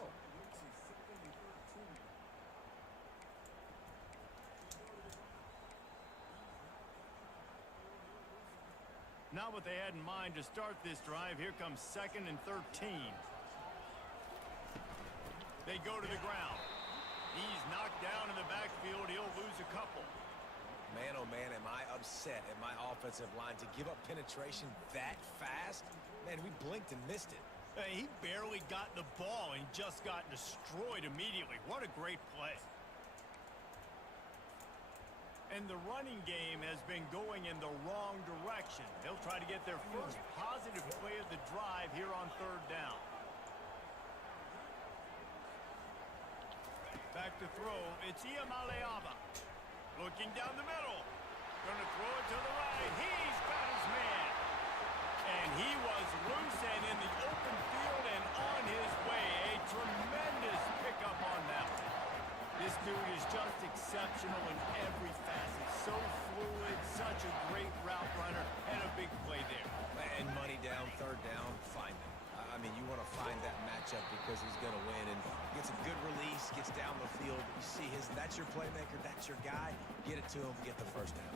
Not what they had in mind to start this drive. Here comes 2nd and 13. They go to the ground. He's knocked down in the backfield. He'll lose a couple. Man, oh man, am I upset at my offensive line to give up penetration that fast? Man, we blinked and missed it. He barely got the ball and just got destroyed immediately. What a great play. And the running game has been going in the wrong direction. They'll try to get their first positive play of the drive here on 3rd down. Back to throw, it's Iamaleava. Looking down the middle. Gonna throw it to the right. He's got his man. And he was loose and in the open field and on his way. A tremendous pickup on that one. This dude is just exceptional in every facet. So fluid, such a great route runner, and a big play there. And money down, third down, find him. I mean, you want to find that matchup because he's going to win and gets a good release, gets down the field. You see that's your playmaker, that's your guy. Get it to him, get the first down.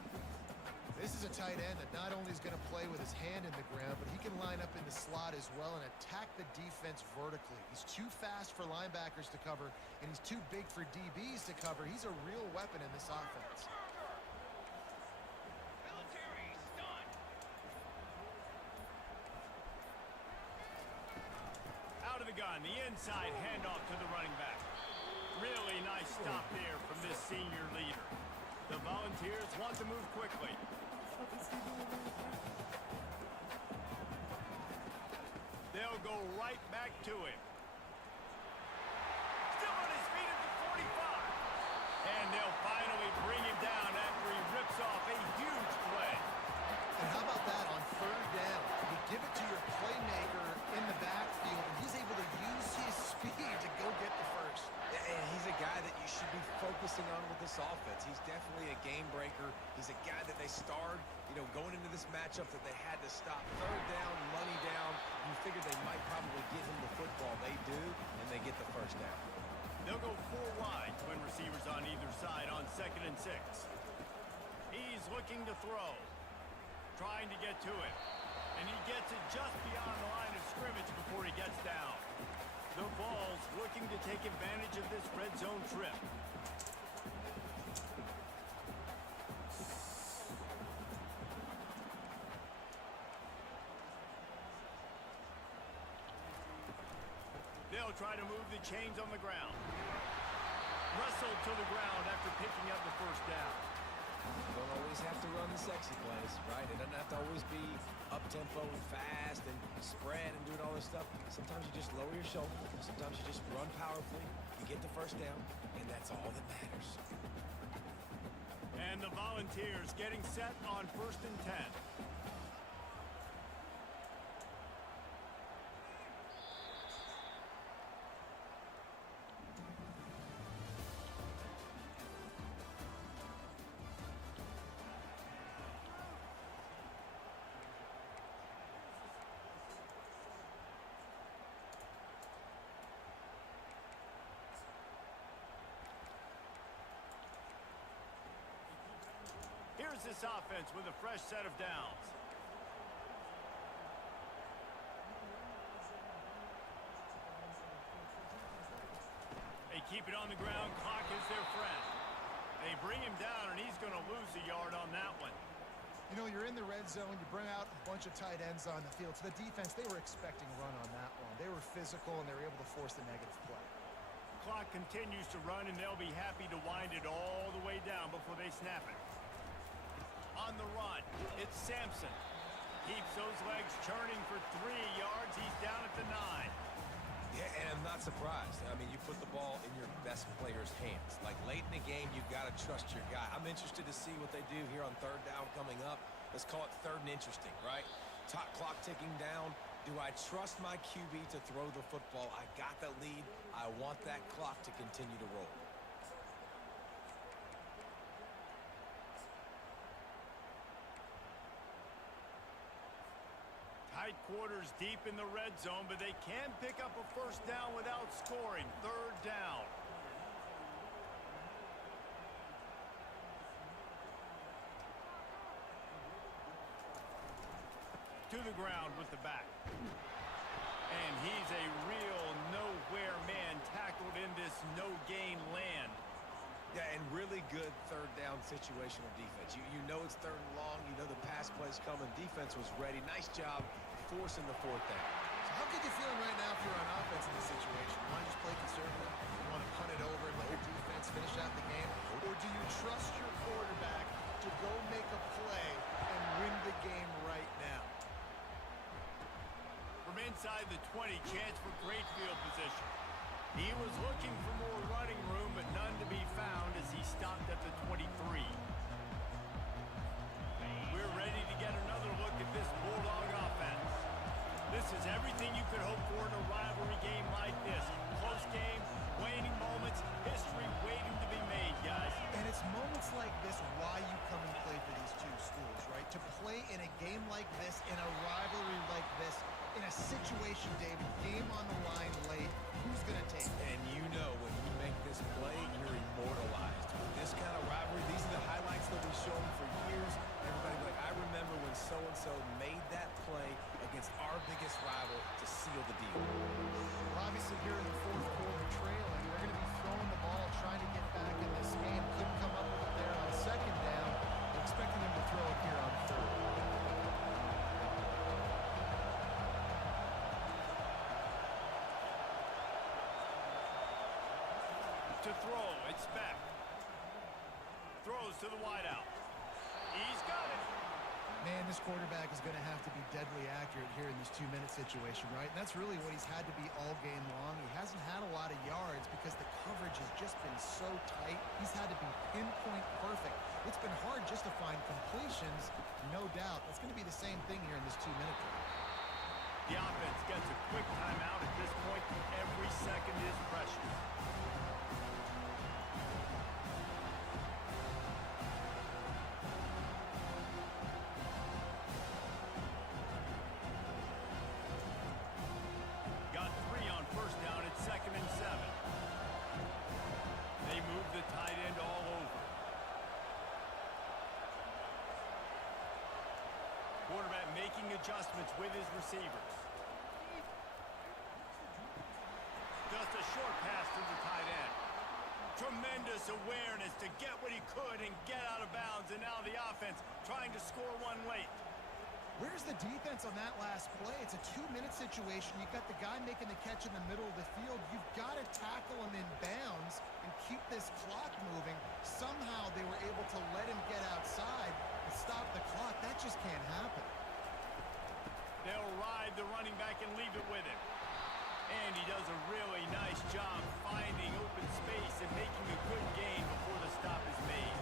This is a tight end that not only is going to play with his hand in the ground, but he can line up in the slot as well and attack the defense vertically. He's too fast for linebackers to cover, and he's too big for DBs to cover. He's a real weapon in this offense. Out of the gun, the inside handoff to the running back. Really nice stop there from this senior leader. The Volunteers want to move quickly. They'll go right back to him. Still on his feet at the 45. And they'll finally bring him down after he rips off a huge play. And how about that on third down? You give it to your playmaker in the backfield, and he's able to use his speed to go get the first. And he's a guy that you should be focusing on with this offense. He's definitely a game breaker. He's a guy that they starred, going into this matchup that they had to stop. Third down, money down. You figured they might probably get him the football. They do, and they get the first down. They'll go 4 wide, twin receivers on either side on 2nd and 6. He's looking to throw. Trying to get to it. And he gets it just beyond the line of scrimmage before he gets down. The Vols looking to take advantage of this red zone trip. They'll try to move the chains on the ground. Wrestled to the ground after picking up the first down. You don't always have to run the sexy plays, right? It doesn't have to always be up-tempo and fast and spread and doing all this stuff. Sometimes you just lower your shoulder. Sometimes you just run powerfully. You get the first down, and that's all that matters. And the Volunteers getting set on 1st and 10. Here's this offense with a fresh set of downs. They keep it on the ground. Clock is their friend. They bring him down, and he's going to lose a yard on that one. You're in the red zone. You bring out a bunch of tight ends on the field. So the defense, they were expecting a run on that one. They were physical, and they were able to force the negative play. Clock continues to run, and they'll be happy to wind it all the way down before they snap it. On the run, it's Sampson. Keeps those legs churning for 3 yards. He's down at the 9. Yeah, and I'm not surprised. I mean, you put the ball in your best player's hands. Like, late in the game, you've got to trust your guy. I'm interested to see what they do here on third down coming up. Let's call it third and interesting, right? Top clock ticking down. Do I trust my QB to throw the football? I got the lead. I want that clock to continue to roll. Tight quarters deep in the red zone, but they can pick up a first down without scoring. Third down. To the ground with the back. And he's a real nowhere man tackled in this no-gain land. Yeah, and really good third down situational defense. You know it's third and long. You know the pass play's coming. Defense was ready. Nice job forcing the fourth down. So how good you feeling right now if you're on offense in this situation? You want to just play conservative? You want to punt it over and let your defense finish out the game? Or do you trust your quarterback to go make a play and win the game right now? From inside the 20, chance for great field position. He was looking for more running room, but none to be found as he stopped at the 23. like this why you come and play for these two schools, right? To play in a game like this, in a rivalry like this, in a situation, David, game on the line late, who's going to take it? And you know when you make this play, you're immortalized. With this kind of rivalry, these are the highlights that we show them for years. Everybody like, I remember when so-and-so made that play against our biggest rival to seal the deal. Well, obviously, here in the fourth quarter trailing, they're going to be throwing the ball, trying to get back in this game. Couldn't come up with it there on second down. They're expecting them to throw it here on third. To throw, it's back. Throws to the wideout. He's got it. Man, this quarterback is going to have to be deadly accurate here in this 2-minute situation, right? And that's really what he's had to be all game long. He hasn't had a lot of yards because the coverage has just been so tight. He's had to be pinpoint perfect. It's been hard just to find completions, no doubt. That's going to be the same thing here in this 2-minute drill. The offense gets a quick timeout at this point. Every second is precious. Got 3 on first down at 2nd and 7. They move the tight end all over. Quarterback making adjustments with his receivers. Just a short pass to the tight end. Tremendous awareness to get what he could and get out of bounds, and now the offense trying to score one late. Where's the defense on that last play? It's a 2-minute situation. You've got the guy making the catch in the middle of the field. You've got to tackle him in bounds and keep this clock moving. Somehow they were able to let him get outside and stop the clock. That just can't happen. They'll ride the running back and leave it with him. And he does a really nice job finding open space and making a good gain before the stop is made.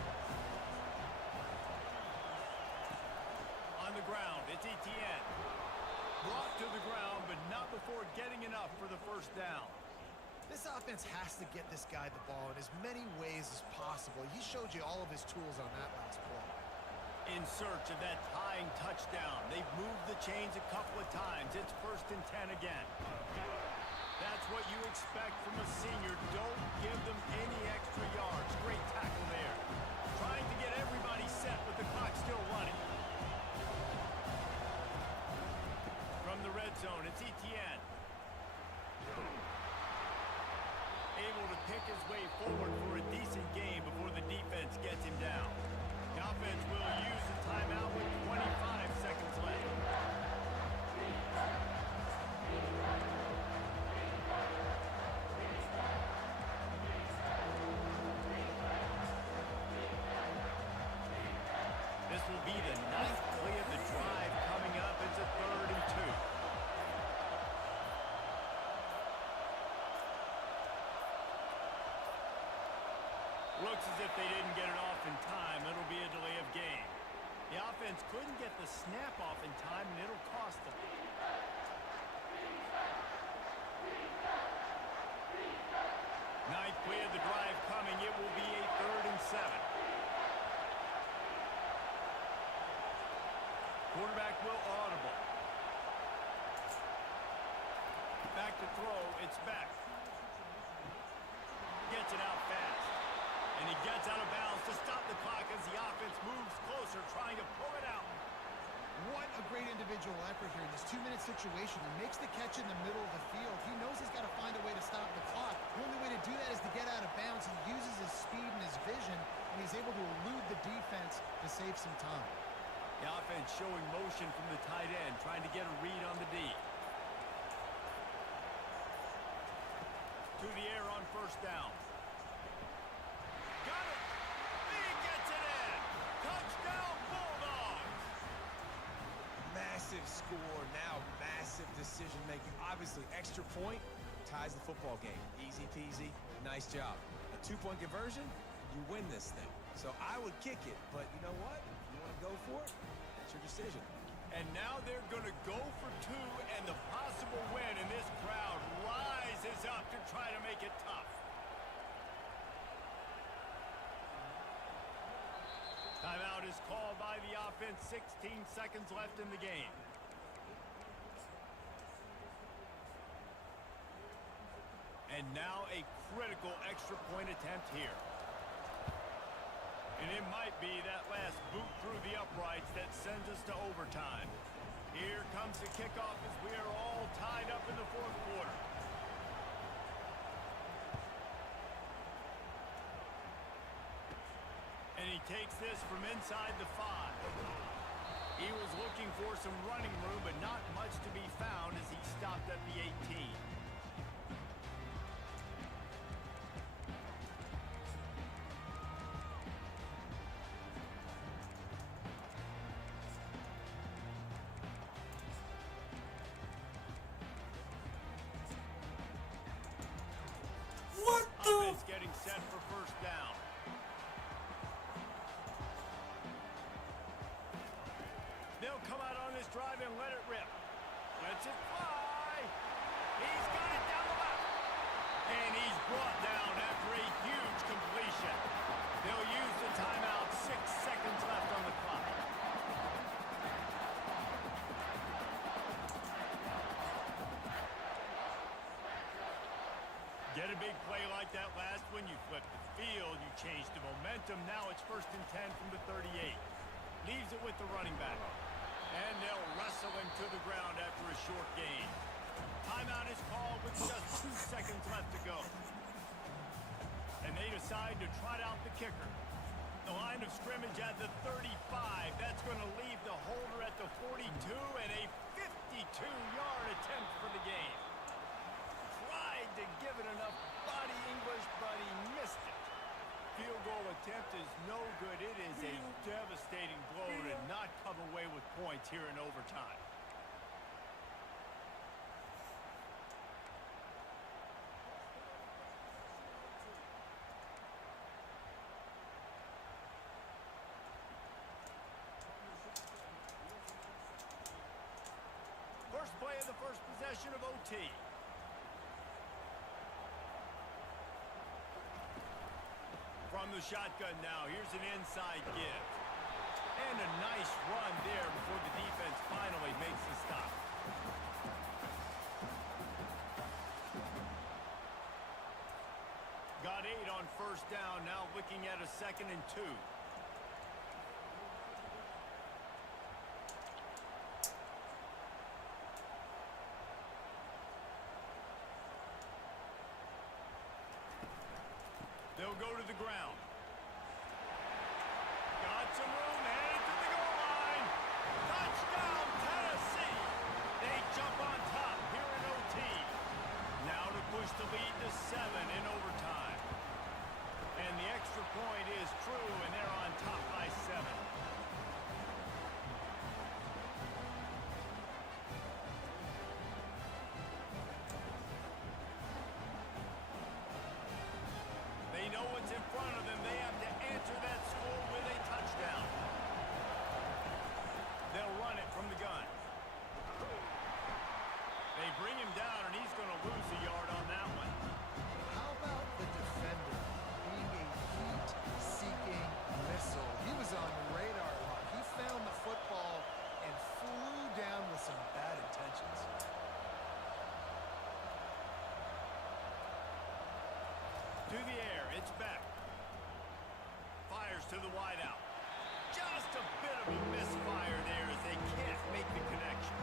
On the ground, it's Etienne. Brought to the ground, but not before getting enough for the first down. This offense has to get this guy the ball in as many ways as possible. He showed you all of his tools on that last play. In search of that tying touchdown. They've moved the chains a couple of times. It's 1st and 10 again. That's what you expect from a senior. Don't give them any extra yards. Great tackle there. Trying to get everybody set with the clock still running. From the red zone, it's Etienne. Able to pick his way forward for a decent game before the defense gets him down. The offense will use the timeout with 25 seconds left. This will be the 9th play of the drive coming up. It's a 3rd and 2. Looks as if they didn't get it off in time. It'll be a delay of game. The offense couldn't get the snap off in time, and it'll cost them. Ninth play of the drive coming. It will be a 3rd and 7. Quarterback will audible. Back to throw. It's back. Gets it out fast. And he gets out of bounds to stop the clock as the offense moves closer, trying to pull it out. What a great individual effort here in this 2-minute situation. He makes the catch in the middle of the field. He knows he's got to find a way to stop the clock. The only way to do that is to get out of bounds. He uses his speed and his vision, and he's able to elude the defense to save some time. The offense showing motion from the tight end, trying to get a read on the D. To the air on first down. Got it! He gets it in! Touchdown, Bulldogs! Massive score, now massive decision-making. Obviously, extra point ties the football game. Easy peasy, nice job. A 2-point conversion, you win this thing. So I would kick it, but you know what? If you want to go for it, that's your decision. And now they're going to go for 2, and the possible win, and this crowd rises up to try to make it tough. is called by the offense. 16 seconds left in the game. And now a critical extra point attempt here. And it might be that last boot through the uprights that sends us to overtime. Here comes the kickoff as we are all tied up in the fourth quarter. And he takes this from inside the 5. He was looking for some running room, but not much to be found as he stopped at the 18. What the? Offense getting set for first down. They'll come out on this drive and let it rip. Lets it fly. He's got it down the left. And he's brought down after a huge completion. They'll use the timeout. 6 seconds left on the clock. Get a big play like that last one, you flip the field, you change the momentum. Now it's 1st and 10 from the 38. Leaves it with the running back. And they'll wrestle him to the ground after a short gain. Timeout is called with just 2 seconds left to go. And they decide to trot out the kicker. The line of scrimmage at the 35. That's going to leave the holder at the 42 and a 52-yard attempt for the game. Tried to give it enough body English, but he missed it. Field goal attempt is no good. It is a devastating blow to not come away with points here in overtime. First play of the first possession of OT. From the shotgun now, here's an inside give. And a nice run there before the defense finally makes the stop. Got 8 on first down, now looking at a 2nd and 2. They'll go to the ground. Got some room, headed to the goal line. Touchdown, Tennessee. They jump on top here in OT. Now to push the lead to 7 in overtime. And the extra point is true, and they're on top by 7. They know what's in front of them. They have to answer that score with a touchdown. They'll run it from the gun. They bring him down, and he's going to lose a yard on that one. How about the defender being a heat-seeking missile? He was on radar lock. He found the football and flew down with some bad intentions. To the air, it's back. Fires to the wideout. Just a bit of a misfire there as they can't make the connection.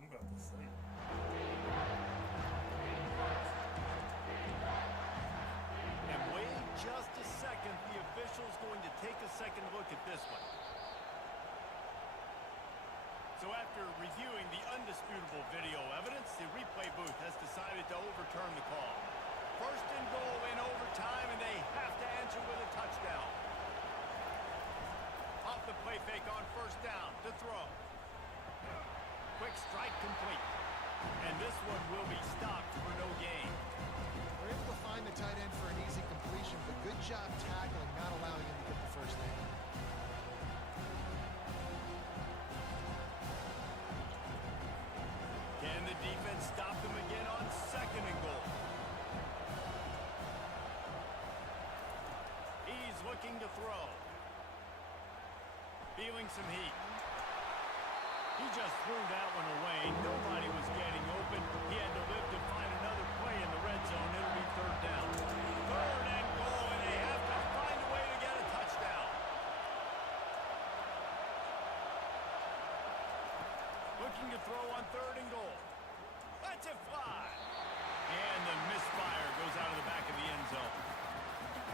I'm about to say. And wait just a second. The official's going to take a second look at this one. So after reviewing the undisputable video evidence, the replay booth has decided to overturn the call. 1st and goal in overtime, and they have to answer with a touchdown. Off the play fake on first down to throw. Quick strike complete. And this one will be stopped for no gain. We're able to find the tight end for an easy completion, but good job tackling, not allowing him to get the first down. Can the defense looking to throw. Feeling some heat. He just threw that one away. Nobody was getting open. He had to live to find another play in the red zone. It'll be third down. Third and goal, and they have to find a way to get a touchdown. Looking to throw on third and goal. Let's it fly. And the misfire goes out of the back of the end zone.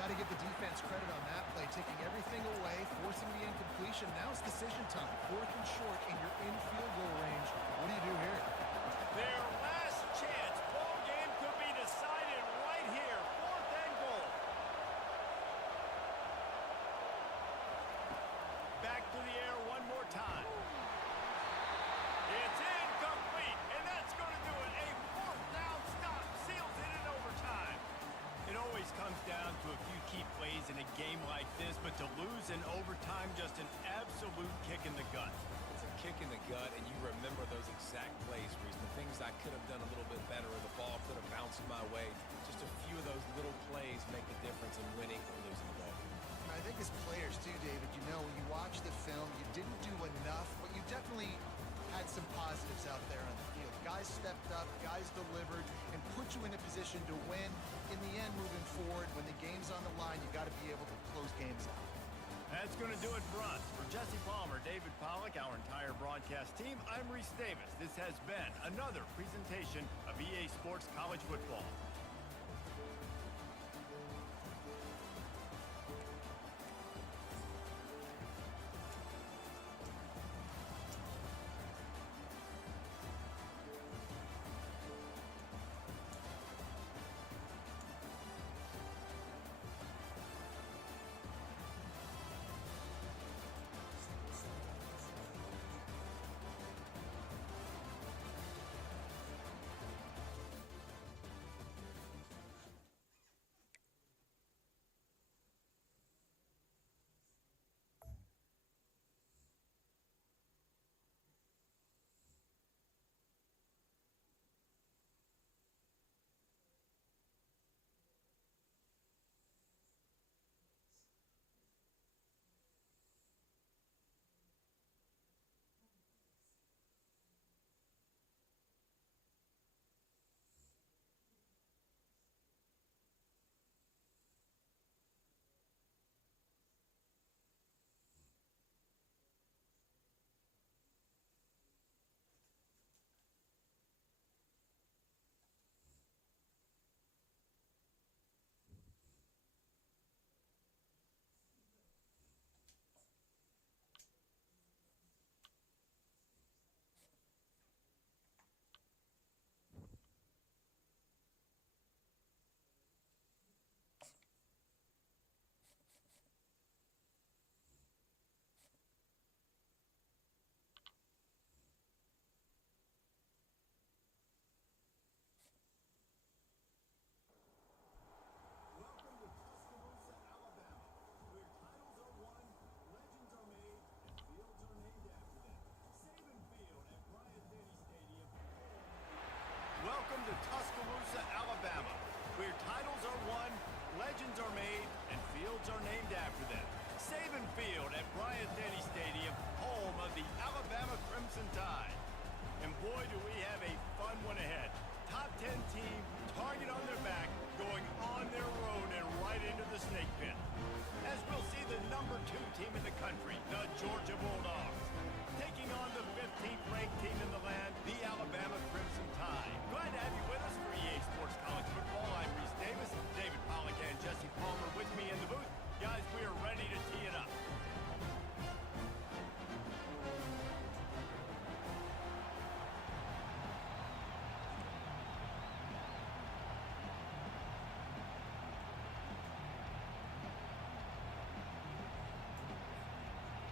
Got to give the defense credit on that play, taking everything away, forcing the incompletion. Now it's decision time. Fourth and short, and you're in field goal range. What do you do here? Their last chance. Ball game could be decided right here. Fourth and goal. Back to the air one more time. It's incomplete, and that's going to do it. A fourth down stop seals it in overtime. It always comes down to a few key plays in a game like this, but to lose in overtime, just an absolute kick in the gut. It's a kick in the gut, and you remember those exact plays, Reese. The things I could have done a little bit better, or the ball could have bounced my way. Just a few of those little plays make the difference in winning or losing the ball. I think as players too, David, you know, when you watch the film, you didn't do enough, but you definitely had some positives out there on the field. Guys stepped up, guys delivered, and put you in a position to win. In the end, moving forward, when the game's on the line, you got to be able to close games out. That's going to do it for us. For Jesse Palmer, David Pollack, our entire broadcast team, I'm Reese Davis. This has been another presentation of EA Sports College Football. Welcome to Tuscaloosa, Alabama, where titles are won, legends are made, and fields are named after them. Saban Field at Bryant-Denny Stadium, home of the Alabama Crimson Tide. And boy, do we have a fun one ahead. Top 10 team, target on their back, going on their road and right into the snake pit. As we'll see the number 2 team in the country, the Georgia Bulldogs, taking on the 15th ranked team in the land, the Alabama Crimson Tide. Glad to have you with us for EA Sports College Football. I'm Reese Davis, David Pollack and Jesse Palmer with me in the booth. Guys, we are ready to tee it up.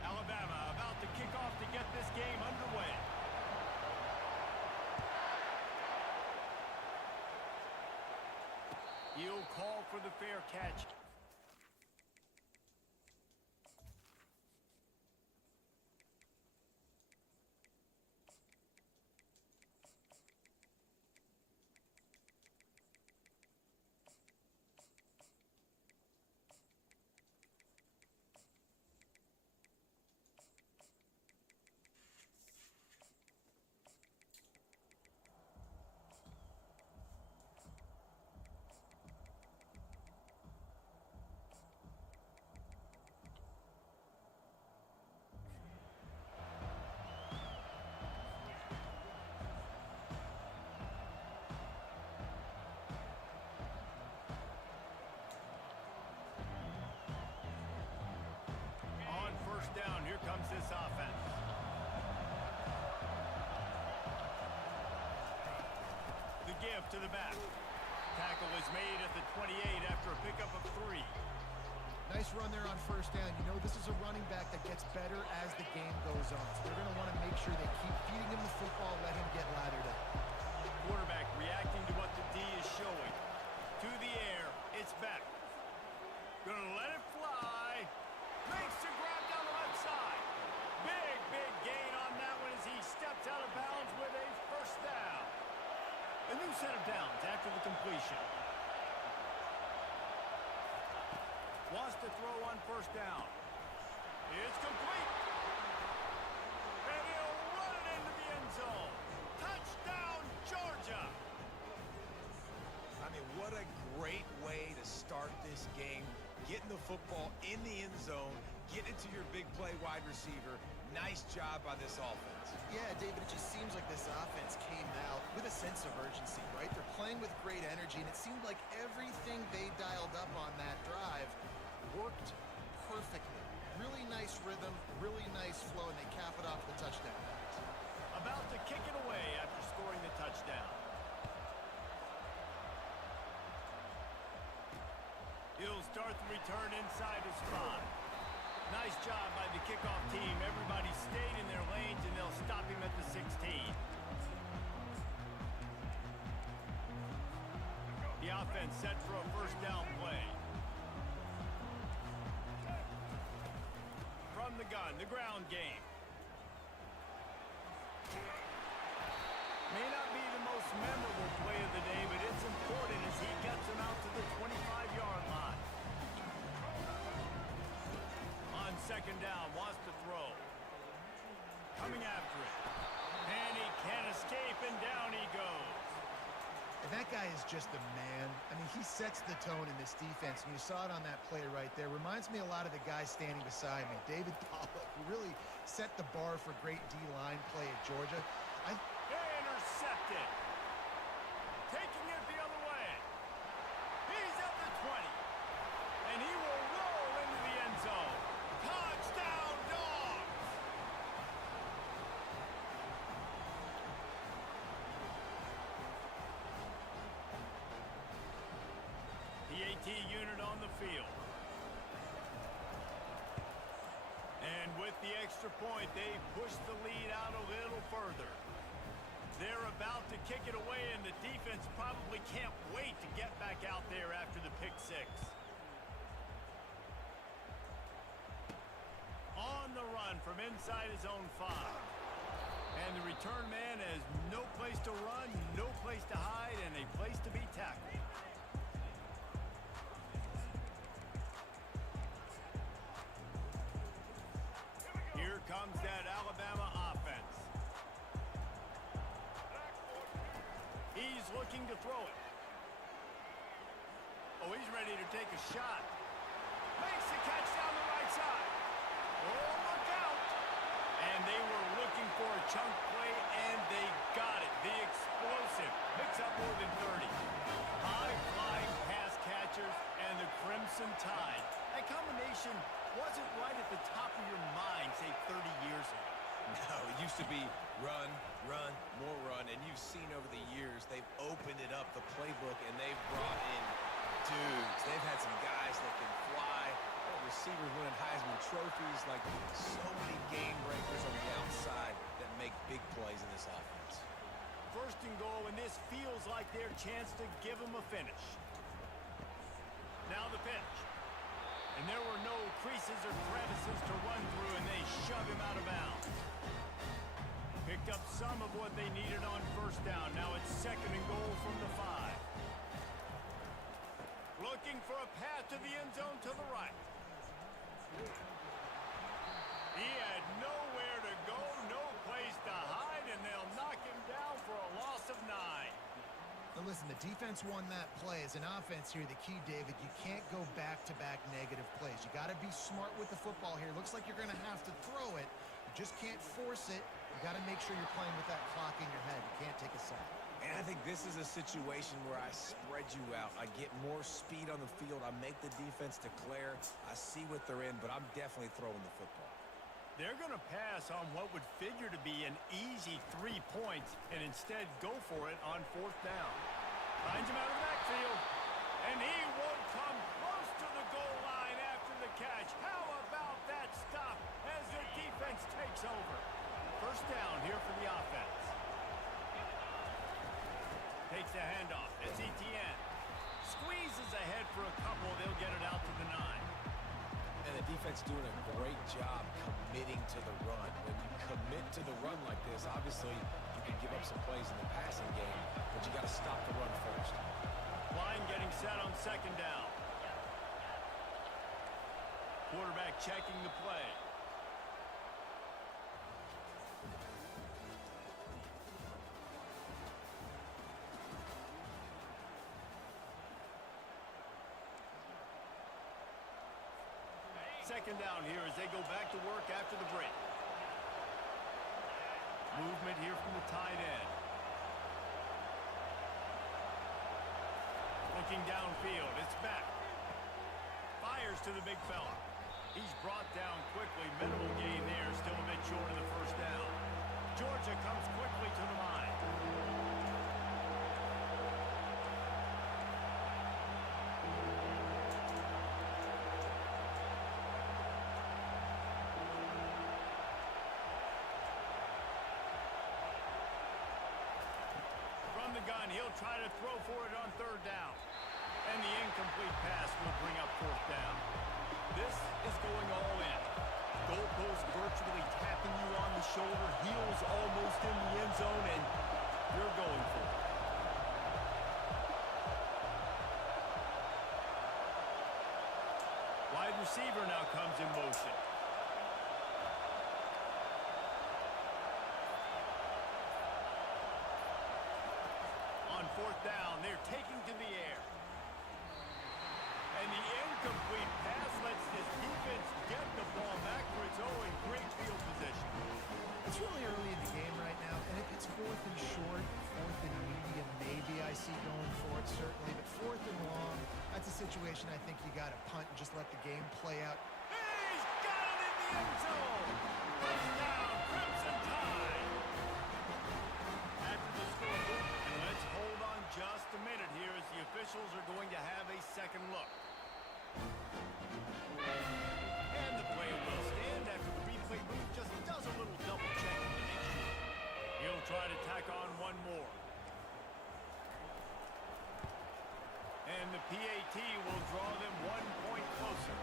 Alabama about to kick off to get this game underway. He'll call for the fair catch. this offense. The give to the back. Tackle is made at the 28 after a pickup of 3. Nice run there on first down. You know this is a running back that gets better as the game goes on. So they're going to want to make sure they keep feeding him the football, let him get lathered up. Quarterback reacting to what the D is showing. To the air, it's back. Gonna let it fly. Makes the grab down the left side. Big gain on that one as he steps out of bounds with a first down. A new set of downs after the completion. Wants to throw on first down. It's complete. And he'll run it into the end zone. Touchdown, Georgia. I mean, what a great way to start this game. Getting the football in the end zone, getting it to your big play wide receiver. Nice job by this offense. Yeah, David, it just seems like this offense came out with a sense of urgency, right? They're playing with great energy, and it seemed like everything they dialed up on that drive worked perfectly. Really nice rhythm, really nice flow, and they cap it off with a touchdown. About to kick it away after scoring the touchdown. He'll start the return inside his 5. Nice job by the kickoff team. Everybody stayed in their lanes, and they'll stop him at the 16. The offense set for a first down play. From the gun, the ground game. May not be the most memorable play of the day, but it's important as he gets him out to the 25-yard line. On second down, wants to throw. Coming after it. And he can't escape, and down he goes. And that guy is just a man. I mean, he sets the tone in this defense, and you saw it on that play right there. Reminds me a lot of the guy standing beside me, David Pollock, who really set the bar for great D-line play at Georgia. Intercepted. Taking it the other way. He's at the 20. And he will roll into the end zone. Touchdown, Dogs! The AT unit on the field. And with the extra point, they push the lead out a little further. They're about to kick it away, and the defense probably can't wait to get back out there after the pick 6. On the run from inside his own 5. And the return man has no place to run, no place to hide, and a place to be tackled. Here comes that Alabama offense. He's looking to throw it. Oh, he's ready to take a shot. Makes the catch down the right side. Oh, look out. And they were looking for a chunk play, and they got it. The explosive picks up more than 30. High-flying pass catchers and the Crimson Tide. That combination wasn't right at the top of your mind, say, 30 years ago. No, it used to be run, more run, and you've seen over the years they've opened it up, the playbook, and they've brought in dudes. They've had some guys that can fly, receivers winning Heisman trophies, like so many game breakers on the outside that make big plays in this offense. First and goal, and this feels like their chance to give them a finish. Now the pitch. And there were no creases or crevices to run through, and they shove him out of bounds. Picked up some of what they needed on first down. Now it's second and goal from the 5. Looking for a path to the end zone to the right. He had nowhere to go, no place to hide, and they'll knock him down for a loss of 9. Now listen, the defense won that play. As an offense here, the key, David, you can't go back-to-back negative plays. You got to be smart with the football here. Looks like you're going to have to throw it. You just can't force it. You got to make sure you're playing with that clock in your head. You can't take a sack. And I think this is a situation where I spread you out. I get more speed on the field. I make the defense declare. I see what they're in, but I'm definitely throwing the football. They're going to pass on what would figure to be an easy 3 points and instead go for it on 4th down. Finds him out of the backfield, and he won't come close to the goal line after the catch. How about that stop as the defense takes over? 1st down here for the offense. Takes the handoff. It's Etienne. Squeezes ahead for a couple. They'll get it out to the 9. And the defense doing a great job committing to the run. When you commit to the run like this, obviously you can give up some plays in the passing game, but you got to stop the run first. Line getting set on 2nd down. Quarterback checking the play. Second down here as they go back to work after the break. Movement here from the tight end. Looking downfield, it's back. Fires to the big fella. He's brought down quickly. Minimal gain there, still a bit short of the 1st down. Georgia comes quickly to the line. From the gun, he'll try to throw for it on 3rd down. And the incomplete pass will bring up 4th down. This is going all in. Goalpost virtually tapping you on the shoulder, heels almost in the end zone, and you're going for it. Wide receiver now comes in motion. On 4th down, they're taking to the air. And the incomplete pass lets this defense get the ball back for its own in great field position. It's really early in the game right now, and if it's 4th and short, 4th and medium, maybe I see going for it, certainly. But 4th and long, that's a situation I think you got to punt and just let the game play out. He's got it in the end zone. First down, Crimson Tide. After the scoreboard, and let's hold on just a minute here as the officials are going to have a second look. And the play will stand after the replay booth just does a little double checking to make sure. He'll try to tack on one more. And the PAT will draw them 1 point closer.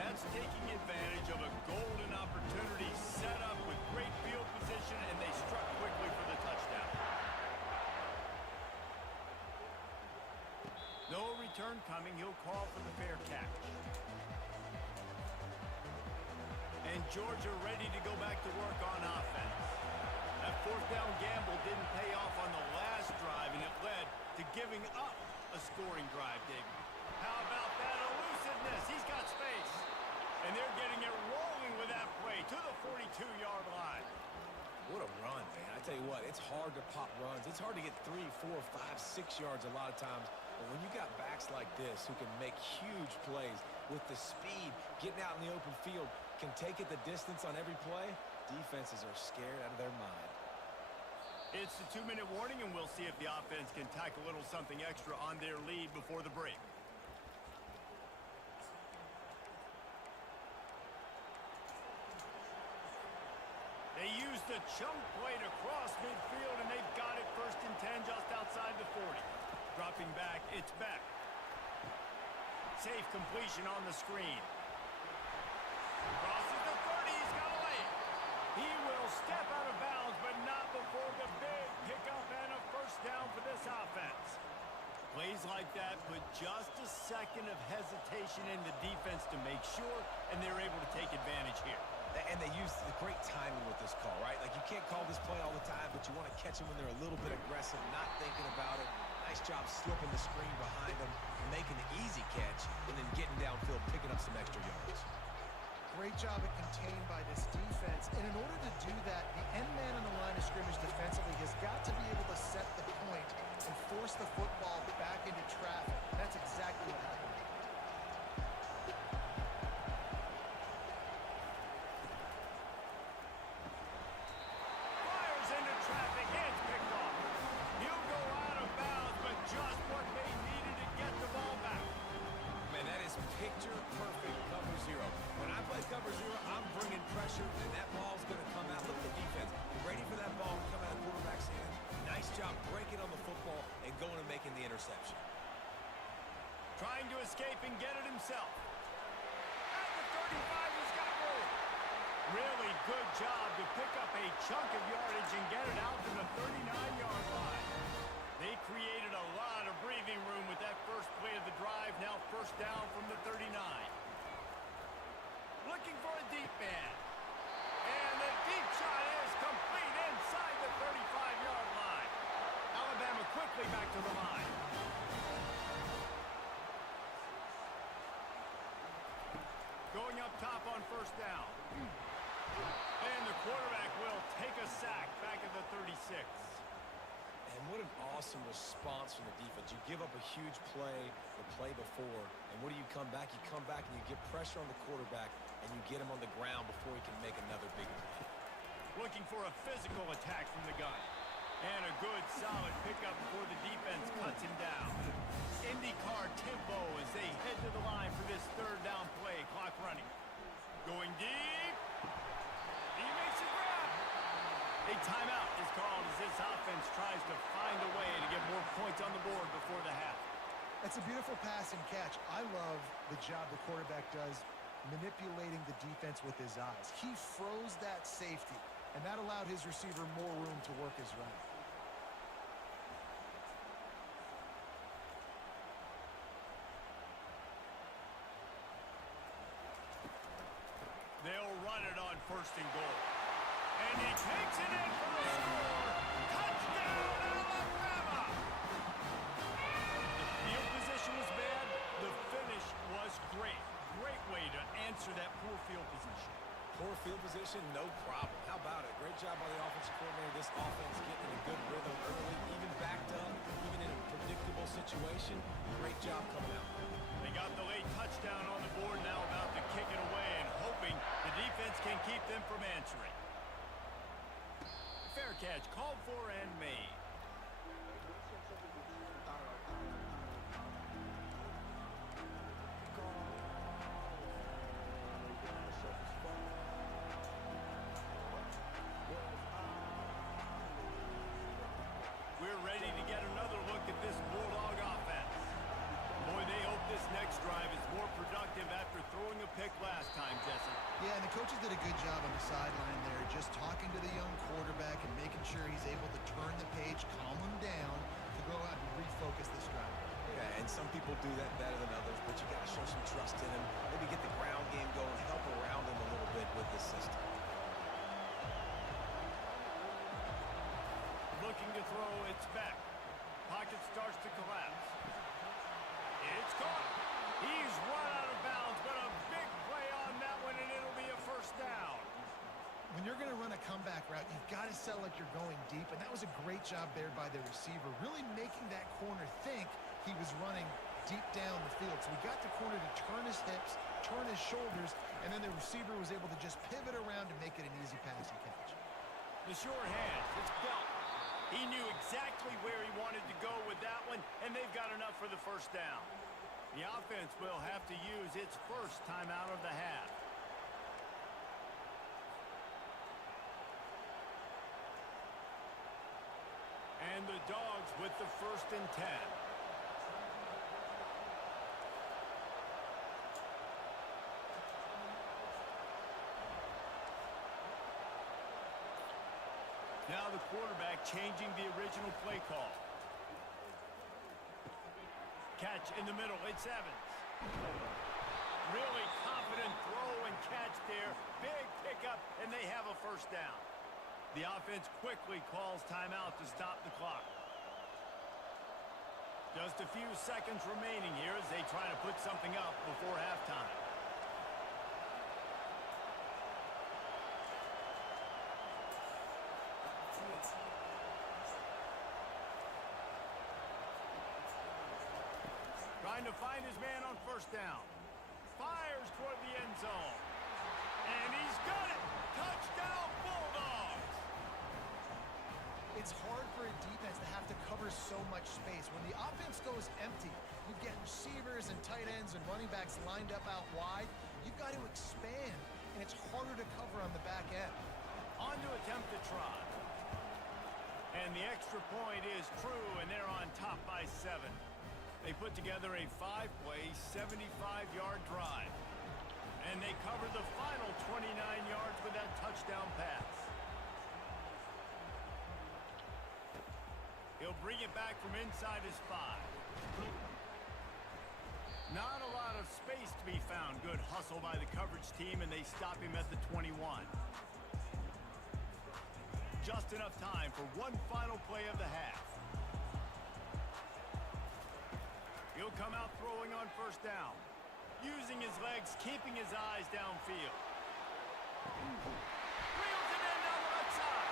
That's taking advantage of a golden opportunity set up with great field position, and they struck quickly for the touchdown. No return coming. He'll call for the fair catch. And Georgia ready to go back to work on offense. That 4th down gamble didn't pay off on the last drive, and it led to giving up a scoring drive, David. How about that elusiveness? He's got space. And they're getting it rolling with that play to the 42-yard line. What a run, man. I tell you what, it's hard to pop runs. It's hard to get 3, 4, 5, 6 yards a lot of times. But when you got backs like this who can make huge plays with the speed, getting out in the open field, can take it the distance on every play, defenses are scared out of their mind. It's the 2-minute warning, and we'll see if the offense can tack a little something extra on their lead before the break. They used a chunk play to cross midfield, and they've got it 1st and 10 just outside the 40. Dropping back, it's back. Safe completion on the screen. Crosses the 30, he's got a lane. He will step out of bounds, but not before the big pickup and a 1st down for this offense. Plays like that put just a second of hesitation in the defense to make sure, and they're able to take advantage here. And they use the great timing with this call, right? Like, you can't call this play all the time, but you want to catch them when they're a little bit aggressive, not thinking about it. Nice job slipping the screen behind them, making the easy catch, and then getting downfield, picking up some extra yards. Great job at contained by this defense. And in order to do that, the end man on the line of scrimmage defensively has got to be able to set the point and force the football back into traffic. That's exactly what happened. interception. Trying to escape and get it himself. At the 35, he's got room. Really good job to pick up a chunk of yardage and get it out to the 39-yard line. They created a lot of breathing room with that first play of the drive. Now first down from the 39. Looking for a deep man. And the deep shot is complete inside the 35-yard line. Alabama quickly back to the line. Going up top on first down. And the quarterback will take a sack back at the 36. And what an awesome response from the defense. You give up a huge play the play before, and what do you come back? You come back and you get pressure on the quarterback, and you get him on the ground before he can make another big play. Looking for a physical attack from the gun. And a good, solid pickup before the defense cuts him down. IndyCar tempo as they head to the line for this third down play. Clock running. Going deep. He makes a grab. A timeout is called as this offense tries to find a way to get more points on the board before the half. That's a beautiful pass and catch. I love the job the quarterback does manipulating the defense with his eyes. He froze that safety, and that allowed his receiver more room to work his route. They'll run it on first and goal. And he takes it in for the score. Touchdown, Alabama! The field position was bad. The finish was great. Great way to answer that poor field position. Poor field position, no problem. How about it? Great job by the offensive coordinator. This offense getting in a good rhythm early, even backed up, even in a predictable situation. Great job coming out. They got the late touchdown on the board, now about to kick it away and hoping the defense can keep them from answering. Fair catch called for and made. We're ready to get another look at this Bulldog offense. Boy, they hope this next drive is more productive after throwing a pick last time, Jesse. Yeah, and the coaches did a good job on the sideline there, just talking to the young quarterback and making sure he's able to turn the page, calm him down, to go out and refocus this drive. Yeah, and some people do that better than others, but you got to show some trust in him. Maybe get the ground game going, help around him a little bit with this system. Looking to throw, it's back. Pocket starts to collapse. It's caught. He's run out of bounds, but a big play on that one, and it'll be a first down. When you're going to run a comeback route, you've got to sell like you're going deep, and that was a great job there by the receiver, really making that corner think he was running deep down the field. So we got the corner to turn his hips, turn his shoulders, and then the receiver was able to just pivot around to make it an easy pass and catch. The sure hands, it's Belt. He knew exactly where he wanted to go with that one, and they've got enough for the first down. The offense will have to use its first timeout of the half. And the Dogs with the 1st and 10. Now the quarterback changing the original play call. Catch in the middle, it's Evans. Really confident throw and catch there. Big pickup, and they have a first down. The offense quickly calls timeout to stop the clock. Just a few seconds remaining here as they try to put something up before halftime. Trying to find his man on first down. Fires toward the end zone. And he's got it! Touchdown, Bulldogs! It's hard for a defense to have to cover so much space. When the offense goes empty, you get receivers and tight ends and running backs lined up out wide. You've got to expand, and it's harder to cover on the back end. On to attempt the try. And the extra point is true, and they're on top by 7. They put together a 5-play, 75-yard drive. And they covered the final 29 yards with that touchdown pass. He'll bring it back from inside his 5. Not a lot of space to be found. Good hustle by the coverage team, and they stop him at the 21. Just enough time for one final play of the half. He'll come out throwing on first down. Using his legs, keeping his eyes downfield. Reels it in down the left side.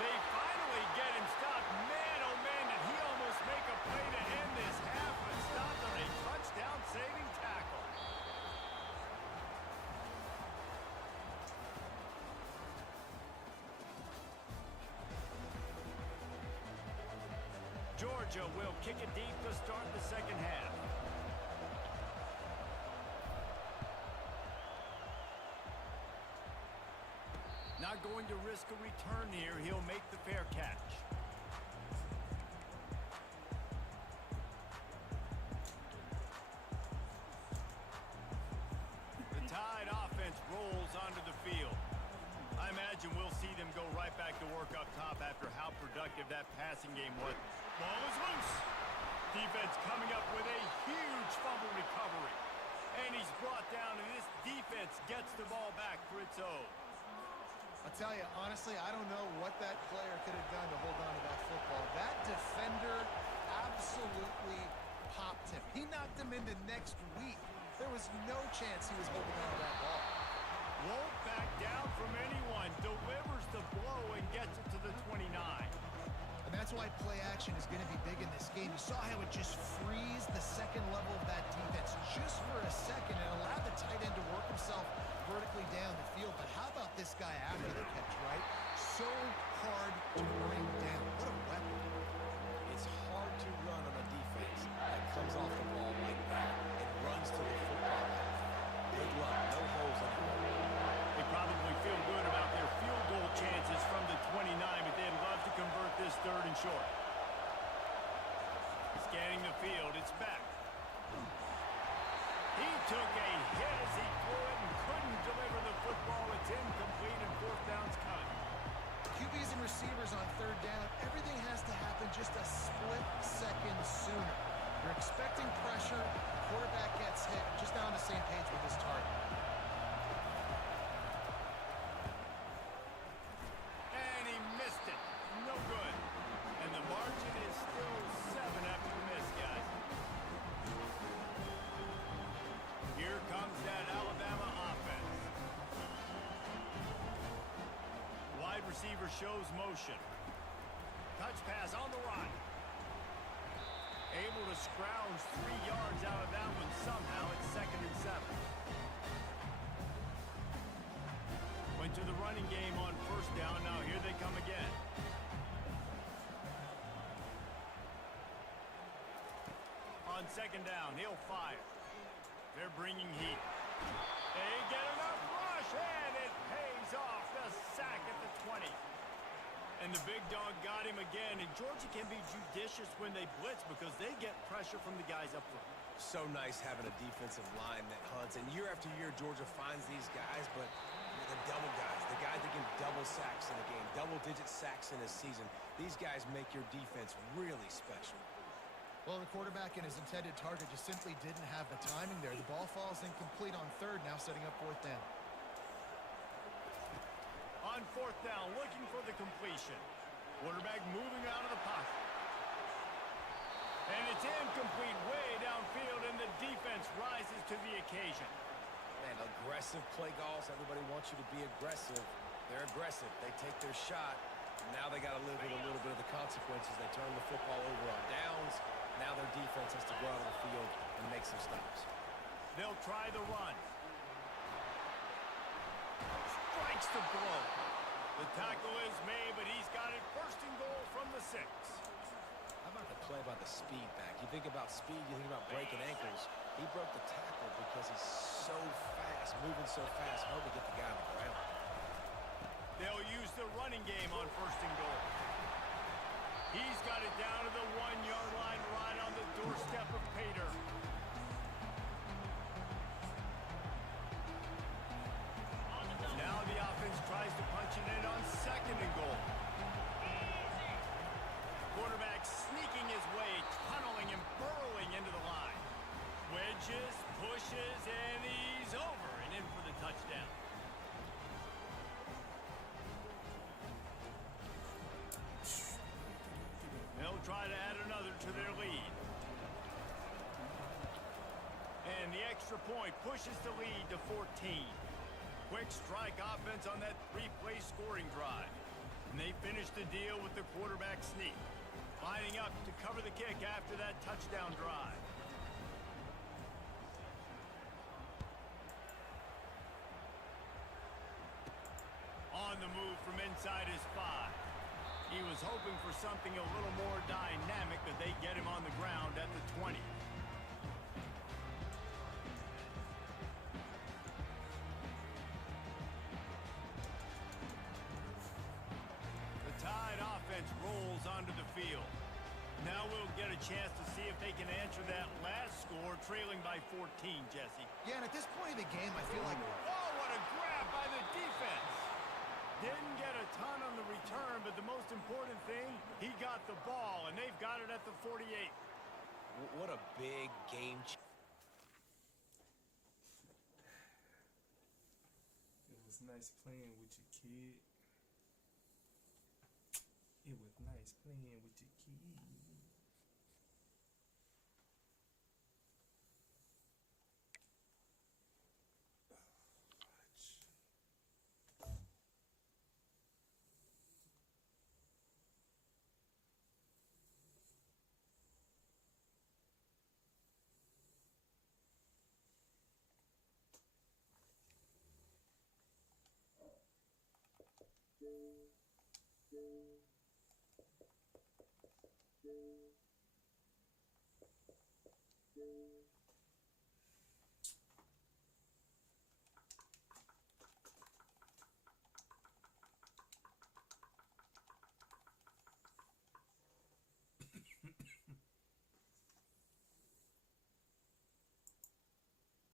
They finally get him stopped. Man, oh man, did he almost make a play to end this half, but stopped on a touchdown-saving tackle. Georgia will kick it deep to start the second half. Not going to risk a return here. He'll make the fair catch. The Tide offense rolls onto the field. I imagine we'll see them go right back to work up top after how productive that passing game was. Ball is loose. Defense coming up with a huge fumble recovery. And he's brought down, and this defense gets the ball back for its own. I'll tell you, honestly, I don't know what that player could have done to hold on to that football. That defender absolutely popped him. He knocked him into next week. There was no chance he was holding on to that ball. Won't back down from anyone. Delivers the blow and gets it to the 29. And that's why play action is going to be big in this game. You saw how it just frees the second level of that defense just for a second and allowed the tight end to work himself vertically down the field. But how about this guy after the catch, right? So hard to bring down. What a weapon. It's hard to run on a defense that comes off the ball like that and runs to the football. Good luck. No holes in it. They probably feel good about their field goal chances from the 29, but they'd love to convert this third and short. Scanning the field, it's back. He took a hit as he threw it and couldn't deliver the football. It's incomplete and fourth down's cut. QBs and receivers on third down, everything has to happen just a split second sooner. You're expecting pressure, the quarterback gets hit, just not on the same page with his target. And he missed it. No good. And the margin is still 7 after the miss, guys. Here comes that Alabama offense. Wide receiver shows motion. Touch pass on the right. Able to scrounge 3 yards out of that one somehow. It's 2nd and 7. Went to the running game on first down. Now here they come again. On 2nd down, he'll fire. They're bringing heat. They get enough rush, and it pays off. The sack at the 20. And the big dog got him again. And Georgia can be judicious when they blitz because they get pressure from the guys up front. So nice having a defensive line that hunts. And year after year, Georgia finds these guys, but the double guys, the guys that get double sacks in a game, double-digit sacks in a season, these guys make your defense really special. Well, the quarterback and his intended target just simply didn't have the timing there. The ball falls incomplete on third, now setting up fourth down. On fourth down, looking for the completion. Quarterback moving out of the pocket. And it's incomplete way downfield, and the defense rises to the occasion. Man, aggressive play calls. Everybody wants you to be aggressive. They're aggressive. They take their shot. Now they got to live with a little bit of the consequences. They turn the football over on downs. Now their defense has to go out on the field and make some stops. They'll try the run. Strikes the blow. The tackle is made, but he's got it first and goal from the 6. How about the play about the speed back? You think about speed, you think about breaking ankles. He broke the tackle because he's so fast, moving so fast, hard to get the guy on the ground. They'll use the running game on first and goal. it down to the 1-yard line, right on the doorstep of Pater. Now the offense tries to punch it in on 2nd and goal. Quarterback sneaking his way, tunneling and burrowing into the line. Wedges, pushes, and he's over and in for the touchdown. They'll try to add another to their lead. And the extra point pushes the lead to 14. Quick strike offense on that 3-play scoring drive. And they finish the deal with the quarterback sneak, lining up to cover the kick after that touchdown drive. On the move from inside his 5. He was hoping for something a little more dynamic, but they get him on the ground at the 20. The Tide offense rolls onto the field. Now we'll get a chance to see if they can answer that last score, trailing by 14, Jesse. Yeah, and at this point in the game, I feel like... Oh, what a grab by the defense! Didn't get a ton on the return, but the most important thing, he got the ball, and they've got it at the 48. What a big game. It was nice playing with your kid. It was nice playing with your kid. Watch.